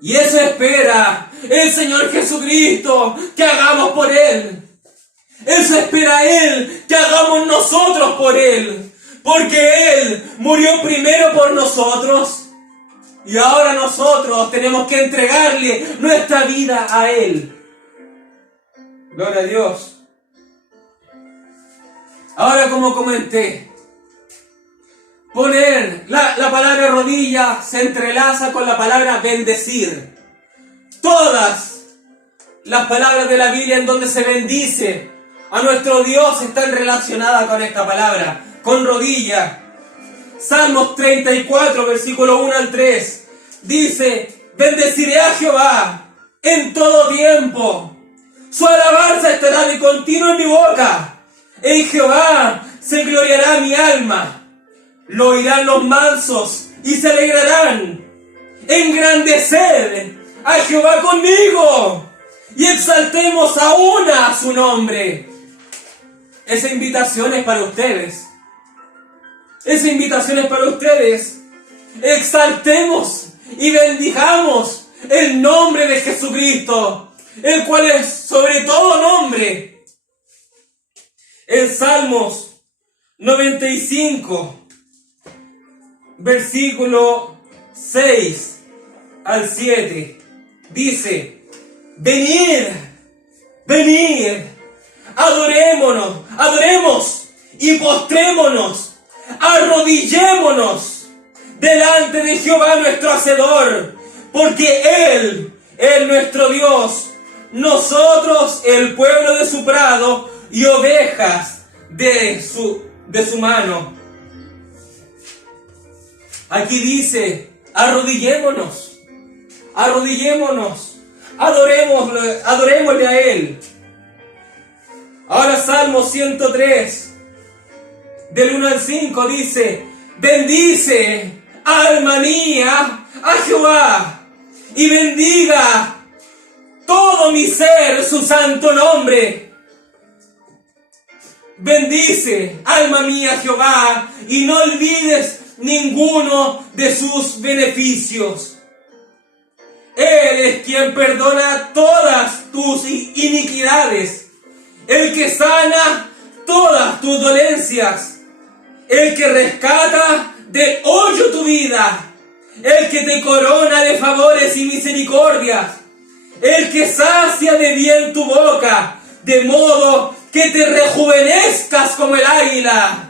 Y eso espera el Señor Jesucristo que hagamos por Él. Eso espera Él que hagamos nosotros por Él. Porque Él murió primero por nosotros. Y ahora nosotros tenemos que entregarle nuestra vida a Él. Gloria a Dios. Ahora, como comenté, poner la palabra rodilla se entrelaza con la palabra bendecir. Todas las palabras de la Biblia en donde se bendice a nuestro Dios están relacionadas con esta palabra, con rodilla. Salmos 34, versículo 1 al 3, dice: bendeciré a Jehová en todo tiempo, su alabanza estará de continuo en mi boca. En Jehová se gloriará mi alma, lo oirán los mansos y se alegrarán. Engrandeced a Jehová conmigo y exaltemos aún a su nombre. Esa invitación es para ustedes. Esa invitación es para ustedes. Exaltemos y bendijamos el nombre de Jesucristo, el cual es sobre todo nombre. En Salmos 95, versículo 6 al 7, dice: venid, venid, adoremos y postrémonos, arrodillémonos delante de Jehová nuestro Hacedor, porque Él es nuestro Dios, nosotros el pueblo de su prado y ovejas de su mano. Aquí dice: arrodillémonos, adorémosle a Él. Ahora Salmo 103, del 1 al 5 dice: bendice, alma mía, a Jehová, y bendiga todo mi ser su santo nombre. Bendice, alma mía, a Jehová, y no olvides ninguno de sus beneficios. Él es quien perdona todas tus iniquidades, el que sana todas tus dolencias, el que rescata del hoyo tu vida, el que te corona de favores y misericordias, el que sacia de bien tu boca, de modo que te rejuvenezcas como el águila.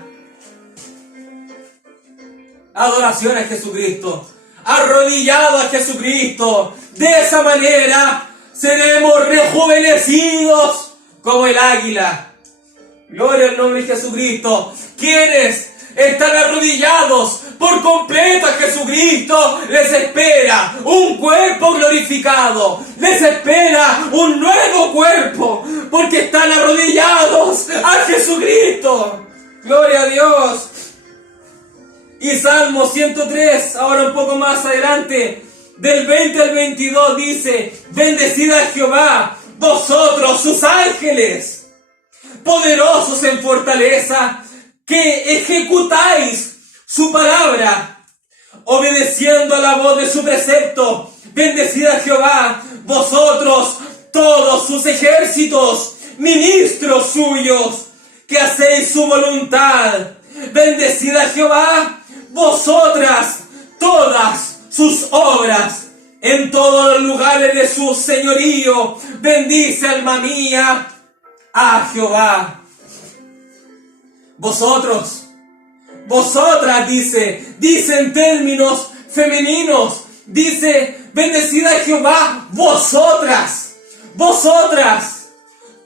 Adoración a Jesucristo, arrodillado a Jesucristo. De esa manera seremos rejuvenecidos como el águila. Gloria al nombre de Jesucristo. Quienes están arrodillados por completo a Jesucristo, les espera un cuerpo glorificado, les espera un nuevo cuerpo, porque están arrodillados a Jesucristo. Gloria a Dios. Y Salmo 103, ahora un poco más adelante, del 20 al 22, dice: bendecid a Jehová, vosotros sus ángeles, poderosos en fortaleza, que ejecutáis su palabra, obedeciendo a la voz de su precepto. Bendecid a Jehová, vosotros todos sus ejércitos, ministros suyos, que hacéis su voluntad. Bendecid a Jehová, vosotras todas sus obras, en todos los lugares de su señorío. Bendice, alma mía, a Jehová. Vosotros, vosotras, dice en términos femeninos, dice: bendecid a Jehová, vosotras,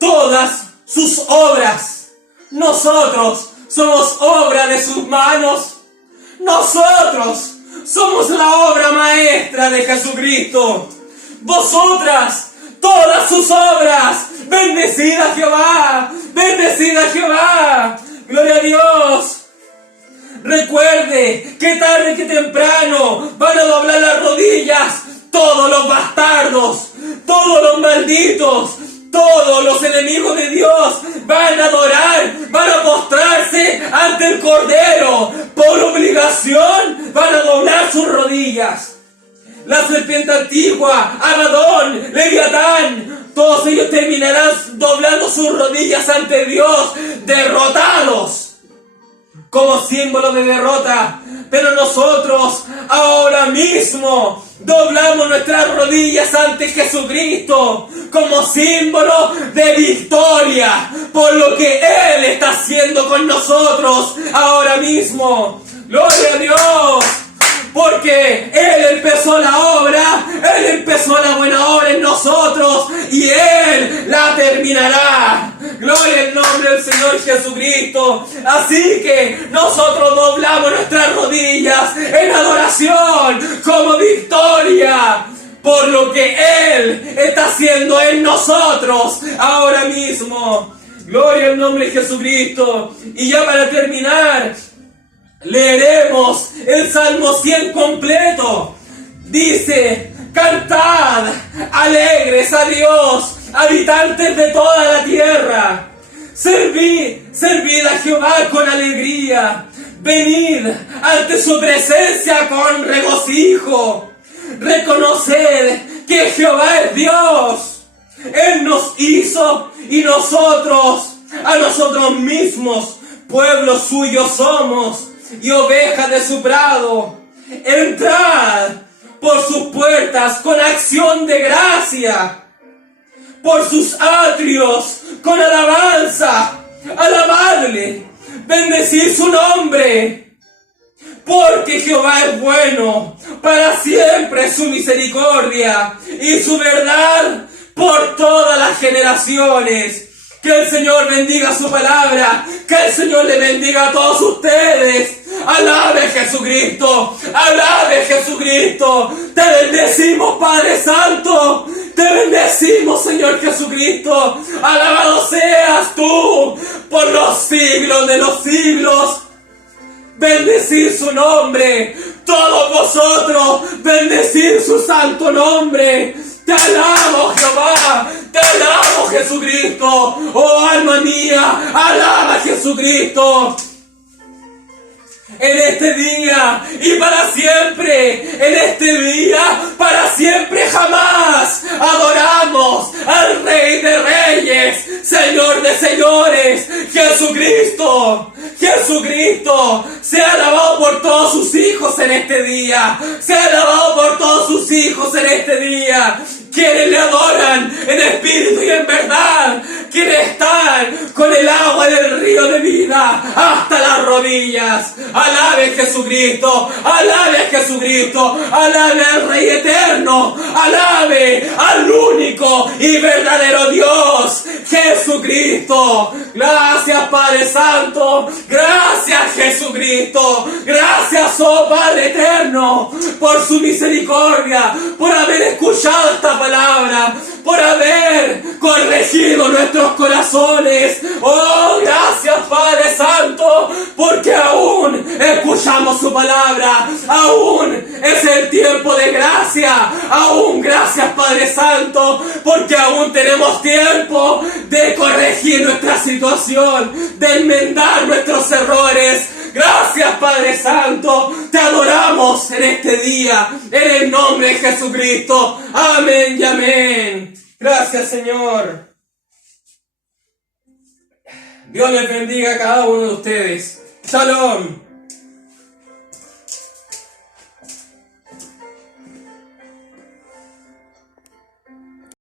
todas sus obras. Nosotros somos obra de sus manos. Nosotros somos la obra maestra de Jesucristo. Vosotras, todas sus obras. Bendecid a Jehová, bendecid a Jehová. Gloria a Dios. Recuerde que tarde que temprano van a doblar las rodillas todos los bastardos, todos los malditos, todos los enemigos de Dios. Van a adorar, van a postrarse ante el Cordero. Por obligación van a doblar sus rodillas. La serpiente antigua, Abadón, Leviatán, todos ellos terminarán doblando sus rodillas ante Dios, derrotados. Como símbolo de derrota, Pero nosotros ahora mismo doblamos nuestras rodillas ante Jesucristo como símbolo de victoria por lo que Él está haciendo con nosotros ahora mismo. ¡Gloria a Dios! Porque Él empezó la obra, Él empezó la buena obra en nosotros y Él la terminará. Gloria al nombre del Señor Jesucristo. Así que nosotros doblamos nuestras rodillas en adoración como victoria por lo que Él está haciendo en nosotros ahora mismo. Gloria al nombre de Jesucristo. Y ya para terminar, leeremos el Salmo 100 completo. Dice: cantad alegres a Dios, habitantes de toda la tierra. Servid a Jehová con alegría. Venid ante su presencia con regocijo. Reconoced que Jehová es Dios. Él nos hizo y nosotros a nosotros mismos pueblo suyo somos y ovejas de su prado. Entrad por sus puertas con acción de gracia, por sus atrios con alabanza. Alabadle, bendecid su nombre, porque Jehová es bueno, para siempre es su misericordia y su verdad por todas las generaciones. Que el Señor bendiga su palabra, que el Señor le bendiga a todos ustedes. Alabe a Jesucristo, alabe a Jesucristo. Te bendecimos, Padre Santo, te bendecimos, Señor Jesucristo. Alabado seas tú por los siglos de los siglos. Bendecid su nombre, todos vosotros, bendecid su santo nombre. Te alabo, Jehová, te alabo, Jesucristo. Oh, alma mía, alaba a Jesucristo. En este día y para siempre, en este día, para siempre jamás, adoramos al Rey de Reyes, Señor de Señores, Jesucristo. Jesucristo, sea alabado por todos sus hijos en este día, sea alabado por todos sus hijos en este día, quienes le adoran en espíritu y en verdad, quienes están con el agua del río de vida hasta las rodillas. Alabe a Jesucristo, alabe a Jesucristo, alabe al Rey eterno, alabe al único y verdadero Dios, Jesucristo. Gracias, Padre Santo, gracias, Jesucristo, gracias, oh Padre eterno, por su misericordia, por haber escuchado esta palabra, por haber corregido nuestros corazones. Oh, gracias, Padre Santo, porque aún escuchamos su palabra, aún es el tiempo de gracia, aún gracias, Padre Santo, porque aún tenemos tiempo de corregir nuestra situación, de enmendar nuestros errores. Gracias, Padre Santo, te adoramos en este día, en el nombre de Jesucristo. Amén y amén. Gracias, Señor. Dios les bendiga a cada uno de ustedes. Shalom.